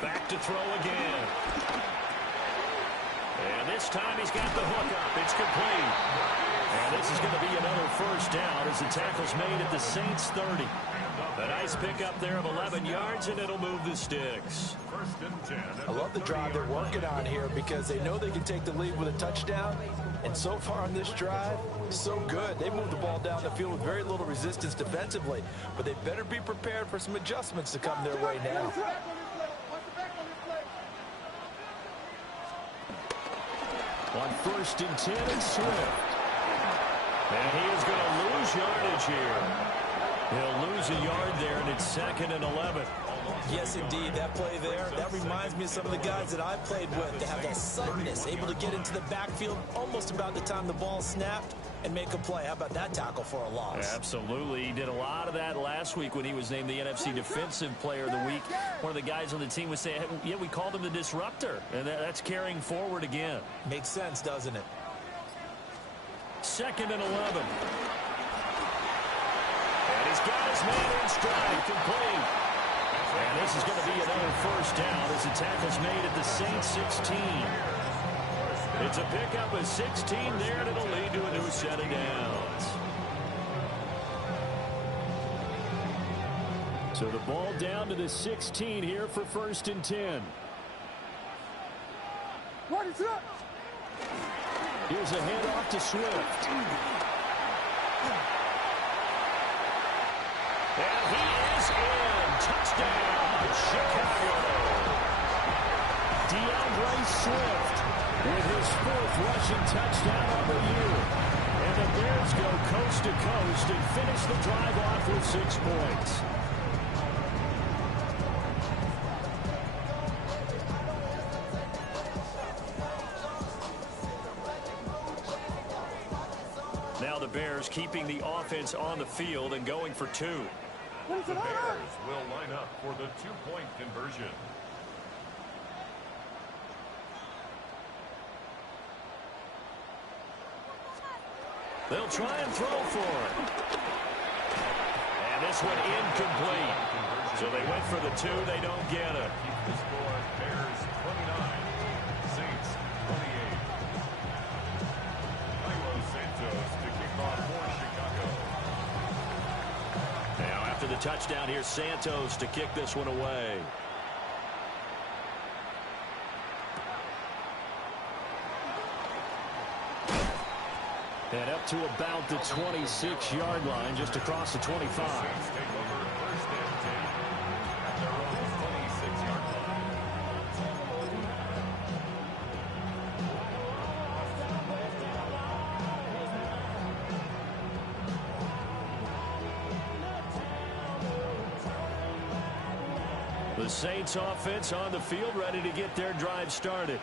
Back to throw again. And this time he's got the hook up. It's complete. And this is going to be another first down as the tackle's made at the Saints 30. A nice pickup there of 11 yards, and it'll move the sticks. I love the drive they're working on here because they know they can take the lead with a touchdown. And so far on this drive, so good. They moved the ball down the field with very little resistance defensively. But they better be prepared for some adjustments to come their way now. On 1st and 10, it's Swift. And he is going to lose yardage here. He'll lose a yard there, and it's 2nd and 11. Yes, indeed. That play there, that reminds me of some of the guys that I've played with. They have that suddenness, able to get into the backfield almost about the time the ball snapped and make a play. How about that tackle for a loss? Absolutely. He did a lot of that last week when he was named the NFC Defensive Player of the Week. One of the guys on the team was saying, yeah, we called him the disruptor, and that's carrying forward again. Makes sense, doesn't it? 2nd and 11. And he's got his man in stride, complete. And this is going to be another first down as the tackle's made at the Saints 16. It's a pickup of 16 there, and it'll lead to a new set of downs. So the ball down to the 16 here for 1st and 10. What is up? Here's a handoff to Swift. And he is in. Touchdown, Chicago. DeAndre Swift with his 4th rushing touchdown of the year. And the Bears go coast to coast and finish the drive off with 6 points. Now the Bears keeping the offense on the field and going for 2. The Bears will line up for the 2-point conversion. They'll try and throw for it. And this one incomplete. So they went for the 2. They don't get it. Keep the score. Bears 29. Saints 28. Milo Santos to kick off for Chicago. Now after the touchdown, here's Santos to kick this one away. And up to about the 26-yard line, just across the 25. Saints take over 1st and 10 at their own 26-yard line. The Saints offense on the field, ready to get their drive started.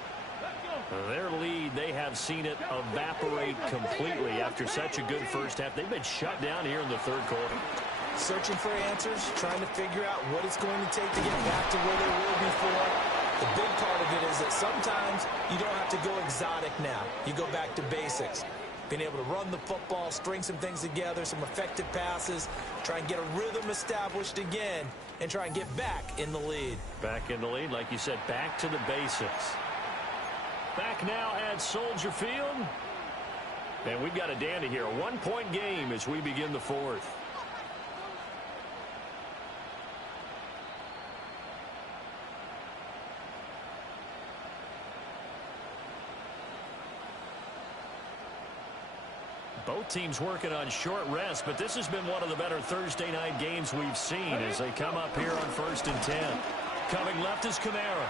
Their lead, they have seen it evaporate completely after such a good first half. They've been shut down here in the 3rd quarter. Searching for answers, trying to figure out what it's going to take to get back to where they were before. The big part of it is that sometimes you don't have to go exotic now. You go back to basics. Being able to run the football, string some things together, some effective passes, try and get a rhythm established again, and try and get back in the lead. Back in the lead, like you said, back to the basics. Back now at Soldier Field. And we've got a dandy here. A 1-point game as we begin the 4th. Both teams working on short rest, but this has been one of the better Thursday night games we've seen as they come up here on 1st and 10. Coming left is Kamara.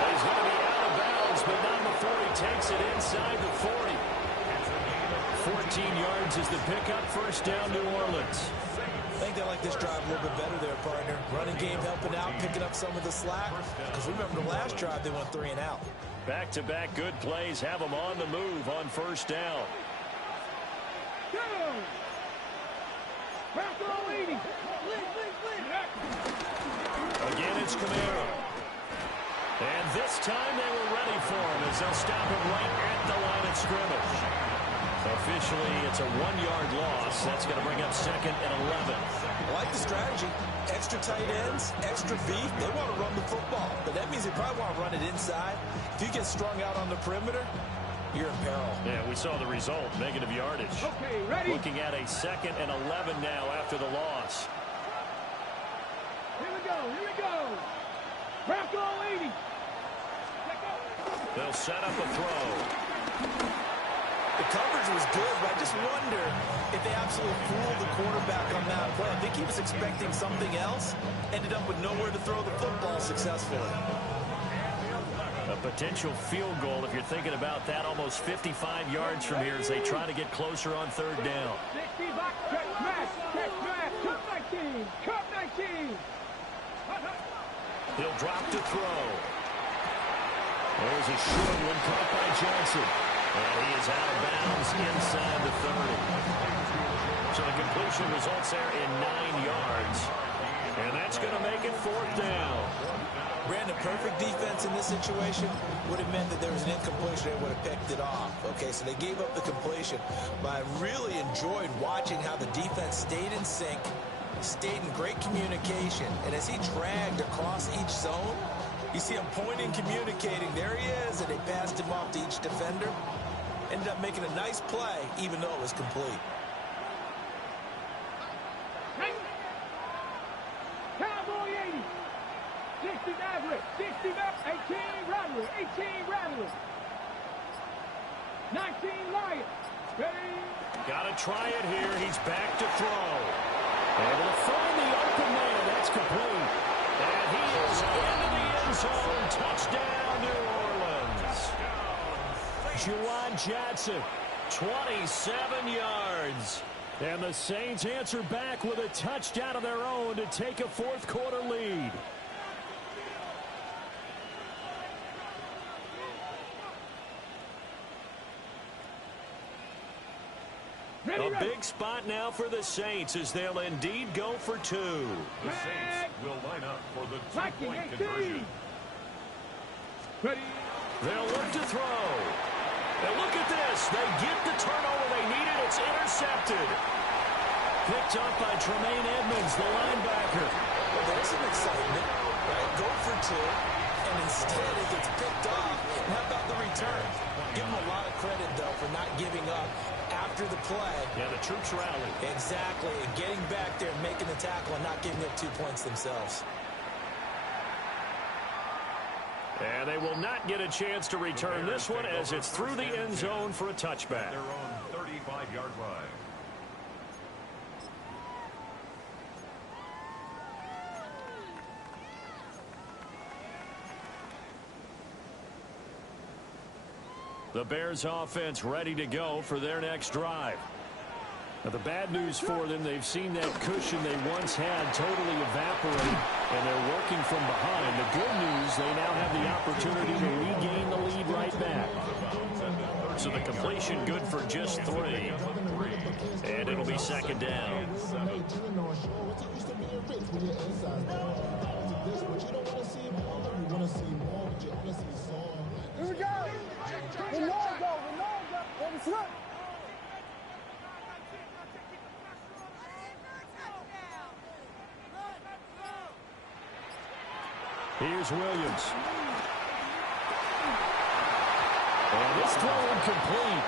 He's going to be out of bounds, but not before he takes it inside the 40. 14 yards is the pickup. 1st down, New Orleans. I think they like this drive a little bit better there, partner. Running game helping out, picking up some of the slack. Because remember the last drive, they went 3 and out. Back-to-back good plays have them on the move on 1st down. Again, it's Kamara. And this time they were ready for him as they'll stop him right at the line of scrimmage. Officially, it's a 1-yard loss. That's going to bring up 2nd and 11. I like the strategy. Extra tight ends, extra beef. They want to run the football, but that means they probably want to run it inside. If you get strung out on the perimeter, you're in peril. Yeah, we saw the result, negative yardage. Okay, ready? Looking at a 2nd and 11 now after the loss. Here we go, here we go. Bronco 80. They'll set up a throw. The coverage was good, but I just wonder if they absolutely fooled the quarterback on that play. I think he was expecting something else, ended up with nowhere to throw the football successfully. A potential field goal, if you're thinking about that, almost 55 yards from here as they try to get closer on 3rd down. 60 back, check smash, Cup 19, Cup 19. He'll drop to throw. There's a short one caught by Johnson. And he is out of bounds inside the 30. So the completion results there in 9 yards. And that's going to make it 4th down. Brandon, perfect defense in this situation would have meant that there was an incompletion. They would have picked it off. Okay, so they gave up the completion. But I really enjoyed watching how the defense stayed in sync, stayed in great communication. And as he dragged across each zone, you see him pointing, communicating. There he is, and they passed him off to each defender. Ended up making a nice play, even though it was complete. Cowboy 80. 60 Maverick, 60 Maverick, 18 Rattler, 18 Rattler. 19 Lion. Ready? Got to try it here. He's back to throw. Able to find the open man. That's complete. And he is into the end zone. Touchdown, New Orleans. Juwan Johnson, 27 yards. And the Saints answer back with a touchdown of their own to take a 4th quarter lead. A big spot now for the Saints as they'll indeed go for 2. The Saints will line up for the 2-point conversion. Ready? They'll look to throw. And look at this. They get the turnover they needed. It's intercepted. Picked up by Tremaine Edmonds, the linebacker. Well, there's some excitement, right? Go for 2, and instead it gets picked off. And how about the return? Give them a lot of credit, though, for not giving up after the play. Yeah, the troops rallied. Exactly, and getting back there and making the tackle and not giving up 2 points themselves. And they will not get a chance to return this one as it's through the end zone for a touchback. Their own 35-yard line. The Bears offense ready to go for their next drive. Now, the bad news for them, they've seen that cushion they once had totally evaporate, and they're working from behind. The good news, they now have the opportunity to regain the lead right back. So the completion good for just 3. And it'll be 2nd down. Here we go. Ronaldo. Look. Here's Williams. And this throw incomplete.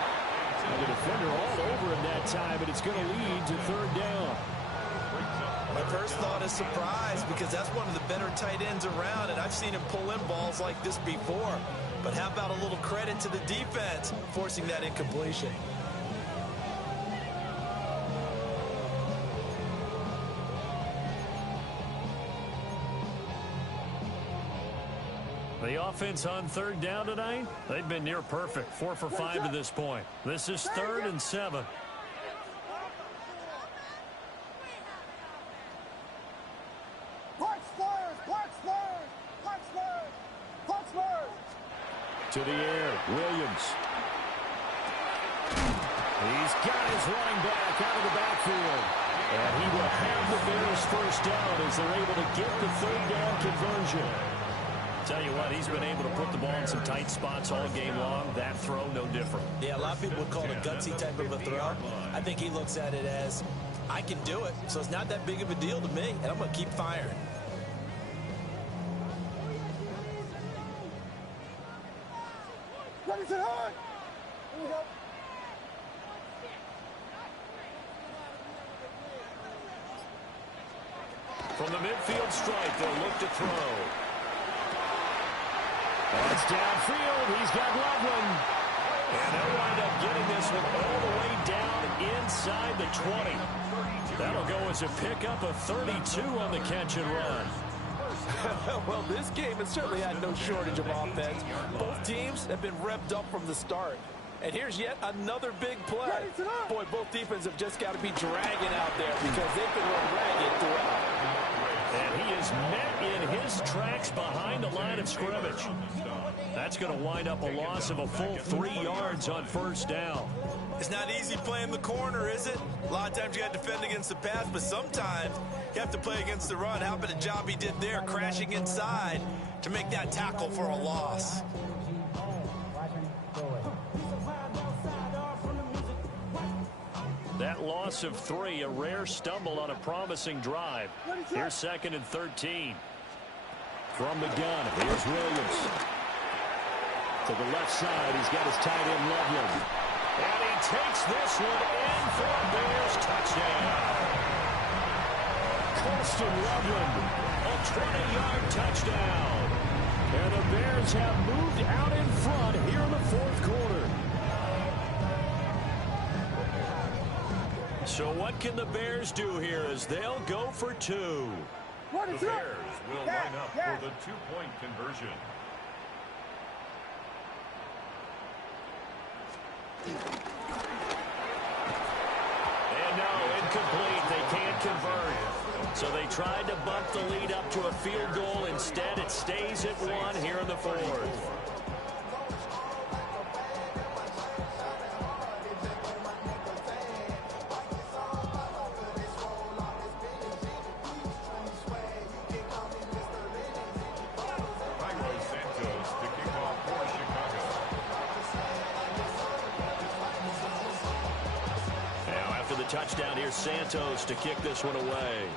And the defender all over him that time, but it's going to lead to 3rd down. My first thought is surprise because that's one of the better tight ends around, and I've seen him pull in balls like this before. But how about a little credit to the defense forcing that incompletion? The offense on 3rd down tonight, they've been near perfect. 4 for 5 to this point. This is 3rd and 7. To the air, Williams. He's got his running back out of the backfield. And he will have the Bears 1st down as they're able to get the 3rd down conversion. Tell you what, he's been able to put the ball in some tight spots all game long. That throw, no different. Yeah, a lot of people would call it a gutsy type of a throw. I think he looks at it as, I can do it, so it's not that big of a deal to me, and I'm going to keep firing. From the midfield stripe, they'll look to throw. That's downfield. He's got Loveland. And they'll wind up getting this one all the way down inside the 20. That'll go as a pickup of 32 on the catch and run. Well, this game has certainly had no shortage of offense. Both teams have been revved up from the start. And here's yet another big play. Boy, both defenses have just got to be dragging out there because they've been run ragged throughout. And he is met in his tracks behind the line of scrimmage. That's going to wind up a loss of a full 3 yards on first down. It's not easy playing the corner, is it? A lot of times you got to defend against the pass, but sometimes you have to play against the run. How about the job he did there, crashing inside to make that tackle for a loss? That loss of 3, a rare stumble on a promising drive. Here's 2nd and 13. From the gun, here's Williams. To the left side, he's got his tight end Loveland. And he takes this one in for a Bears touchdown. Colston Loveland, a 20-yard touchdown. And the Bears have moved out in front here in the 4th quarter. So what can the Bears do here as they'll go for 2? The Bears will line up for the 2-point conversion. And no, incomplete. They can't convert. So they tried to bump the lead up to a field goal. Instead, it stays at 1 here in the 4th. Touchdown, here's Santos to kick this one away.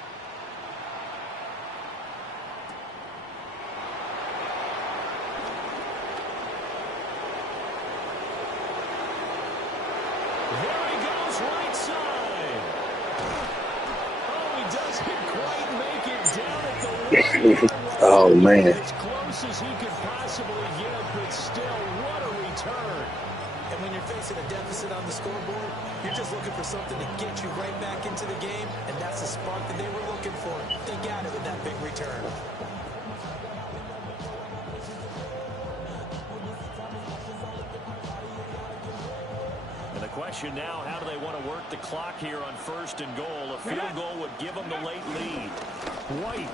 There he goes, right side. Oh, he doesn't quite make it down at the 1 Oh, man. As close as he could possibly get, but still, what a return. And when you're facing a deficit on the scoreboard, you're just looking for something to get you right back into the game, and that's the spark that they were looking for. They got it with that big return. And the question now, how do they want to work the clock here on 1st and goal? A field goal would give them the late lead. White.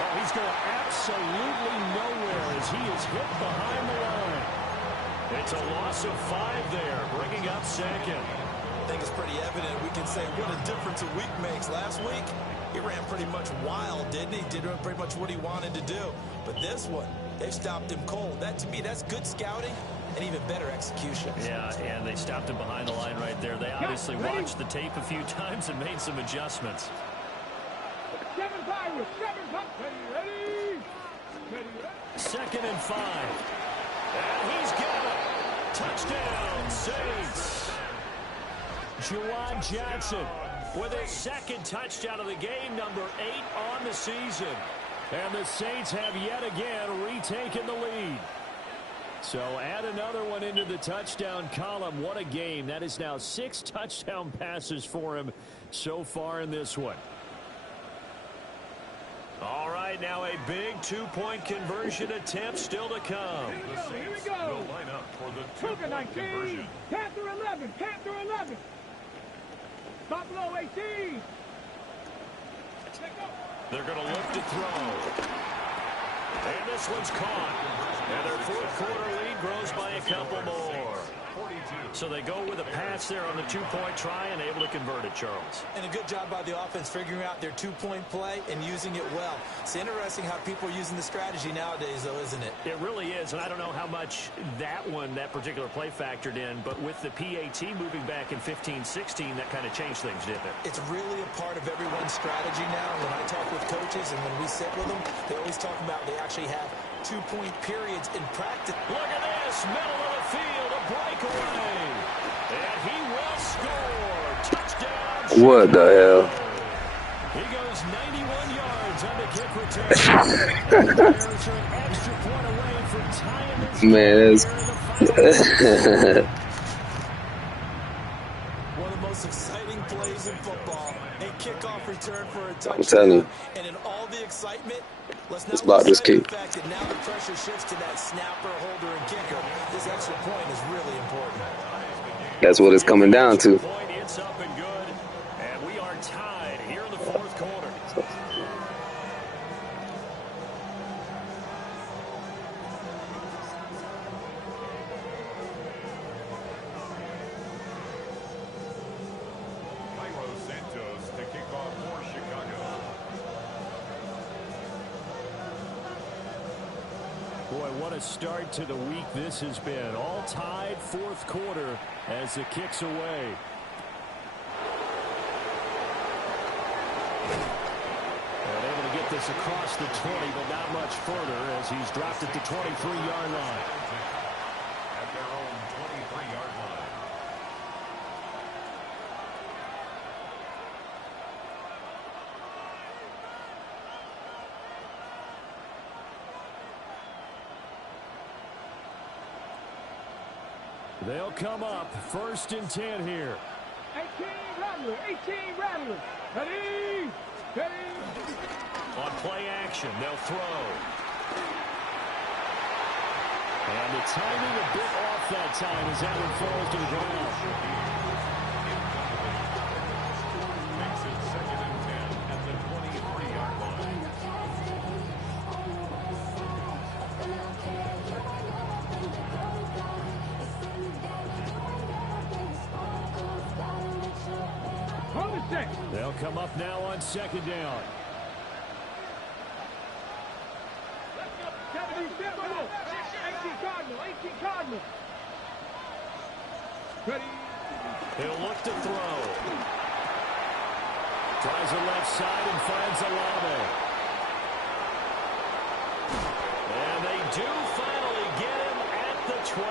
Oh, he's going absolutely nowhere as he is hit behind the line. It's a loss of 5 there, bringing up 2nd. I think it's pretty evident. We can say what a difference a week makes. Last week, he ran pretty much wild, didn't he? Did pretty much what he wanted to do. But this one, they stopped him cold. That, to me, that's good scouting and even better execution. Yeah, and they stopped him behind the line right there. They obviously watched the tape a few times and made some adjustments. 7 Pirates, 7 Pirates, ready? 2nd and 5. And he's got it. Touchdown, Saints. Juwan Johnson with his 2nd touchdown of the game, number 8 on the season. And the Saints have yet again retaken the lead. So add another one into the touchdown column. What a game. That is now 6 touchdown passes for him so far in this one. All right, now a big 2-point conversion attempt still to come. Here we go. Will line up for the 2-point 19, conversion. Panther 11, Panther 11. Buffalo 18. They're going to look to throw. And this one's caught. And their 4th quarter lead grows by a couple more. So they go with a pass there on the 2-point try and able to convert it, Charles. And a good job by the offense figuring out their 2-point play and using it well. It's interesting how people are using the strategy nowadays, though, isn't it? It really is, and I don't know how much that particular play factored in, but with the PAT moving back in 15-16, that kind of changed things, didn't it? It's really a part of everyone's strategy now. When I talk with coaches and when we sit with them, they always talk about they actually have 2-point periods in practice. Look at this, middle of the field, a breakaway. And he will score. Touchdown, What the hell? He goes 91 yards on the kick return. The Bears are an extra point away from tying this game Man, here in the final. One of the most exciting plays in football. A kickoff return for a touchdown. I'm telling you. And in all the excitement, let's Let's not block lose this sight of kick. the fact that now the pressure shifts to that snapper, holder, and kicker. This extra point is really important. That's what it's coming down to. It's up and good. And we are tied here in the fourth quarter. Santos to kick off for Chicago. Boy, what a start to the week this has been. All tied fourth quarter as the kick's away. And able to get this across the 20, but not much further as he's dropped at the 23-yard line. At their own 23-yard line. They'll come up first and 10 here. 18 Rattler, 18 Rattler. Ready, ready. On play action, they'll throw. And the timing a bit off that time as that one falls to the ground. Makes it 2nd and 10 at the 23-yard line. Hold the set. They'll come up now on second down. 77, 18 Cardinal, 18 Cardinal. Ready. He'll look to throw. Tries the left side and finds Olave. And they do finally get him at the 12.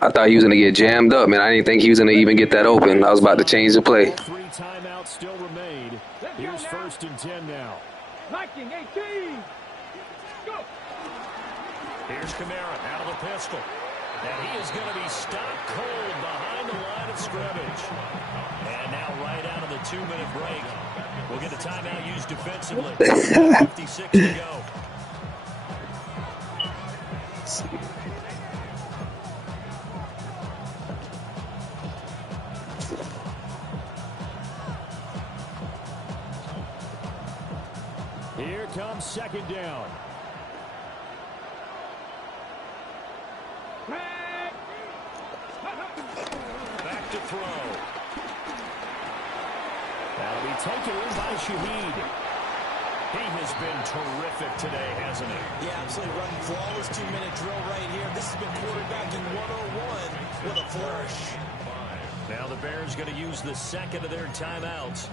I thought he was going to get jammed up, man. I didn't think he was going to even get that open. I was about to change the play. 3 timeouts still remain. Here's first and 10 now. Viking, 18. Go. Here's Kamara out of the pistol. And he is going to be stopped cold behind the line of scrimmage. And now right out of the 2-minute break, we'll get a timeout used defensively. 56 to go. Here comes second down. Back to throw. That'll be taken in by Shaheed. He has been terrific today, hasn't he? Yeah, absolutely running flawless 2-minute drill right here. This has been quarterbacking 101 with a flourish. Now the Bears going to use the second of their timeouts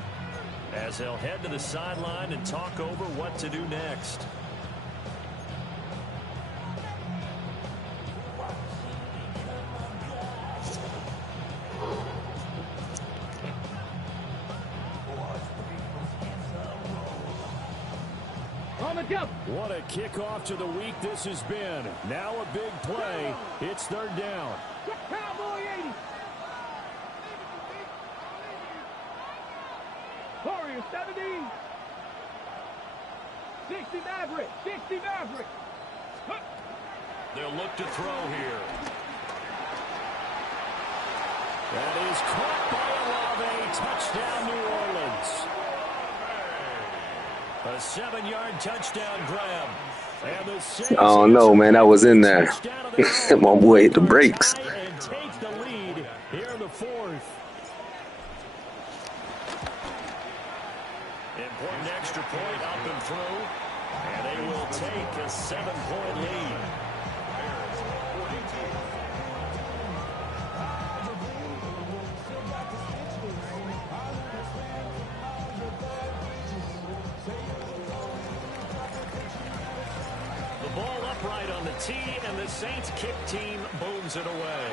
as they'll head to the sideline and talk over what to do next. What a kickoff to the week this has been. Now a big play. It's third down. Cowboy 80. Warrior 70. 60 Maverick. 60 Maverick. They'll look to throw here. That is caught by Olave. Touchdown, New Orleans. A A 7-yard touchdown grab. And the Saints Oh no, man, that was in there. touchdown of their own. My boy hit the brakes. Tie and take the lead here in the fourth. Important extra point up and through. And they will take a 7-point lead. The ball upright on the tee, and the Saints kick team booms it away.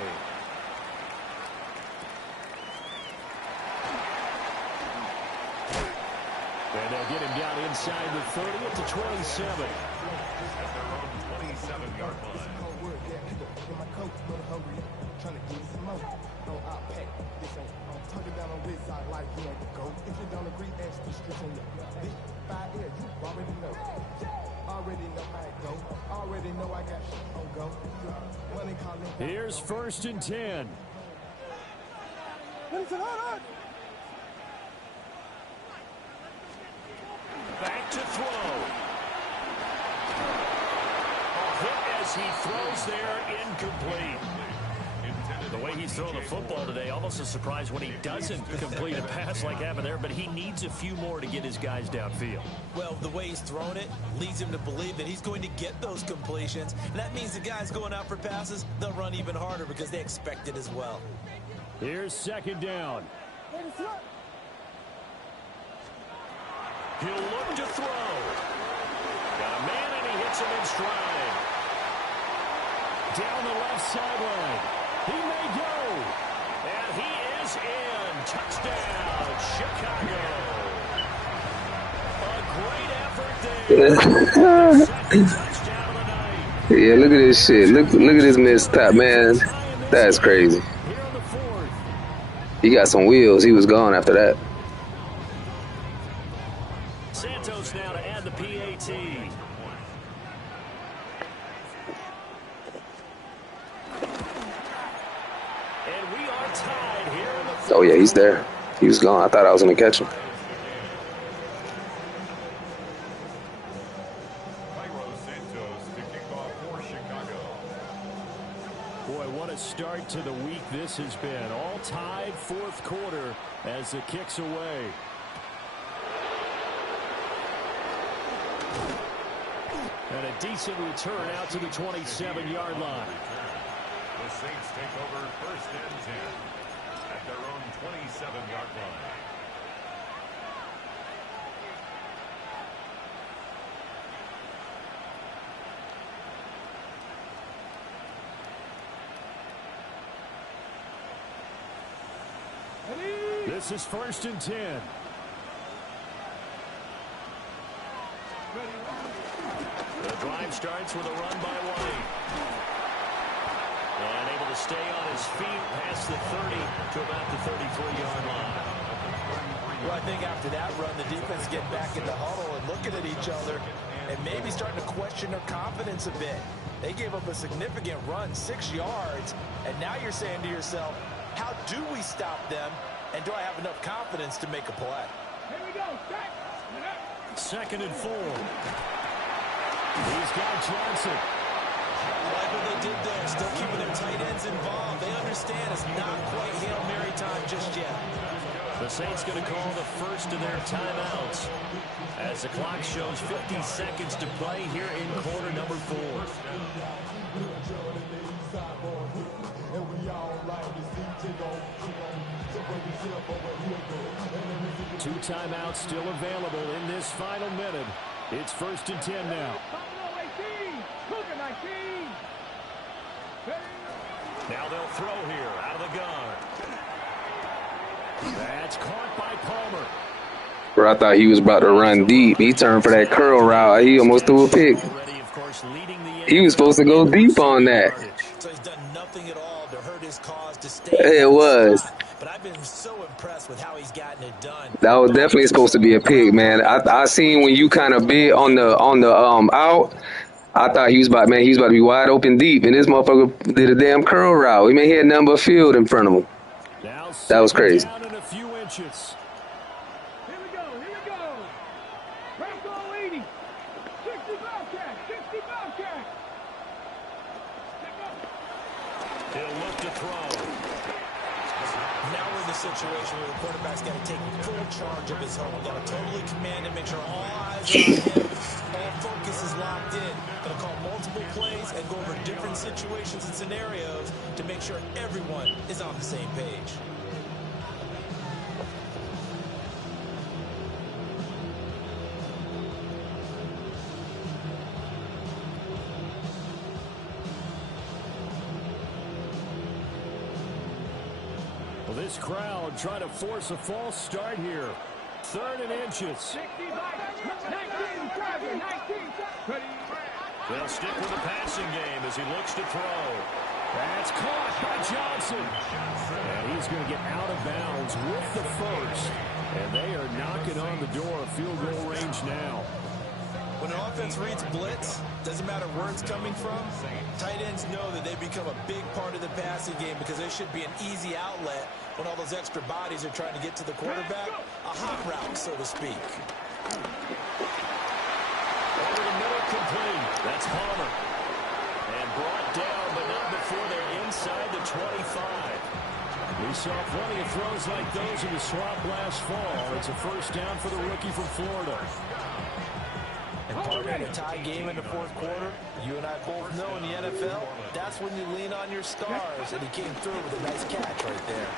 And they'll get him down inside the 30 at the 27. At their own 27-yard line. Here's 1st and 10. Back to throw. Hit as he throws there, incomplete. The way he's throwing the football today, almost a surprise when he doesn't complete a pass like happened there, but he needs a few more to get his guys downfield. Well, the way he's throwing it leads him to believe that he's going to get those completions. And that means the guys going out for passes, they'll run even harder because they expect it as well. Here's 2nd down. He'll look to throw. Got a man, and he hits him in stride. Down the left sideline. He may go. And he is in. Touchdown, Chicago. A great effort there. Second touchdown of the night. Yeah, look at this shit. Look at this missed top, man. That's crazy. Here on the 4th. He got some wheels. He was gone after that. Santos now to add the PAT. And we are tied here in the fourth. Oh yeah, he's there. He was gone. I thought I was gonna catch him. Santos to kick off for Chicago. Boy, what a start to the week this has been. All tied 4th quarter as the kick's away. And a decent return out to the 27-yard line. The Saints take over 1st and 10 at their own 27-yard line. This is 1st and 10. The drive starts with a run by White. And able to stay on his feet past the 30 to about the 33-yard line. Well, I think after that run, the defense get back in the huddle and looking at each other and maybe starting to question their confidence a bit. They gave up a significant run, 6 yards, and now you're saying to yourself, how do we stop them, and do I have enough confidence to make a play? Here we go. 2nd and 4. He's got Johnson. Like what they did there, still keeping their tight ends involved. They understand it's not quite Hail Mary time just yet. The Saints going to call the first of their timeouts as the clock shows 50 seconds to play here in quarter number 4. 2 timeouts still available in this final minute. It's 1st and 10 now. Now they'll throw here out of the gun. That's caught by Palmer. Bro, I thought he was about to run deep. He turned for that curl route. He almost threw a pick. He was supposed to go deep on that. So he's done nothing at all to hurt his cause to stay. It was. But I've been so impressed with how he's gotten it done. That was definitely supposed to be a pick, man. I seen when you kind of bit on the out. I thought he was about to be wide open deep, and this motherfucker did a damn curl route. He had nothing but field in front of him. That was crazy. Down in a few inches. Here we go. Here we go. Press all situation where the quarterback's got to take full charge of his home. Got to totally command it, make sure all eyes are on him, all focus is locked in. Going to call multiple plays and go over different situations and scenarios to make sure everyone is on the same page. Well, this crowd trying to force a false start here. 3rd and inches. They'll stick with the passing game as he looks to throw. That's caught by Johnson. And he's going to get out of bounds with the first. And they are knocking on the door of field goal range now. When an offense reads blitz, doesn't matter where it's coming from, tight ends know that they become a big part of the passing game because there should be an easy outlet when all those extra bodies are trying to get to the quarterback. A hot route, so to speak. Over the middle, complete. That's Palmer. And brought down, but not before they're inside the 25. We saw plenty of throws like those in the swamp last fall. It's a first down for the rookie from Florida. And part of a tie game in the 4th quarter, you and I both know in the NFL, that's when you lean on your stars, and he came through with a nice catch right there.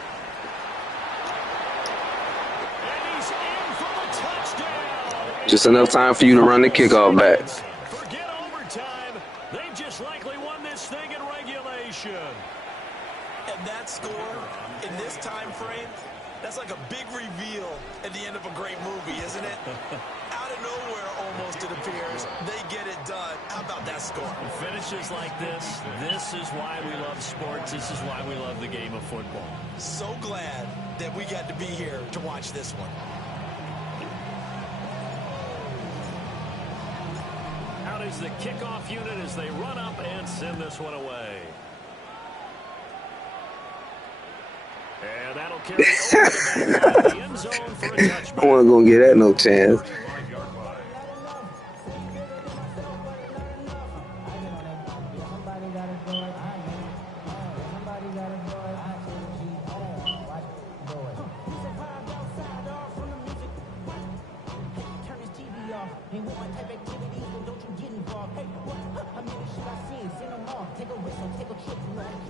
And he's in for the touchdown. Just enough time for you to run the kickoff back. Forget overtime. They've just likely won this thing in regulation. And that score in this time frame, that's like a big reveal at the end of a great movie, isn't it? Out of nowhere, almost, it appears, they get it done. How about that score? Finishes like this is why we love sports. This is why we love the game of football. So glad that we got to be here to watch this one. Out is the kickoff unit as they run up and send this one away. And that'll carry over the end zone for a touchback. I wasn't going to give that no chance.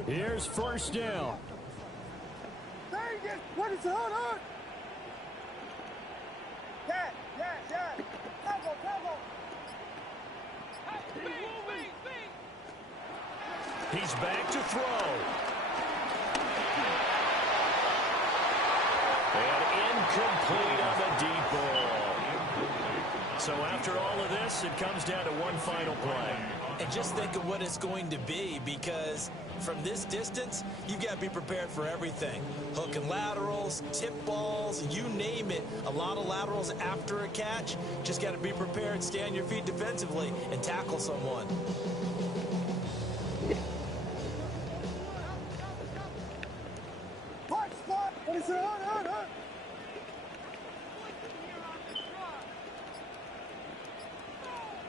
Here's first down. What is it? Hold on. Yeah. Cover. He's back to throw. And incomplete on the deep ball. So after all of this, it comes down to one final play. And just think of what it's going to be, because from this distance, you've got to be prepared for everything. Hook and laterals, tip balls, you name it. A lot of laterals after a catch. Just got to be prepared, stay on your feet defensively, and tackle someone. What is it? Hold on.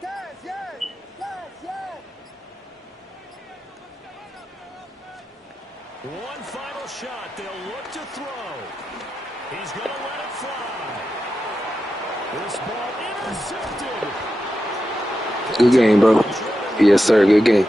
Yes. One final shot. They'll look to throw. He's going to let it fly. This ball intercepted. Good game, bro. Yes, sir. Good game.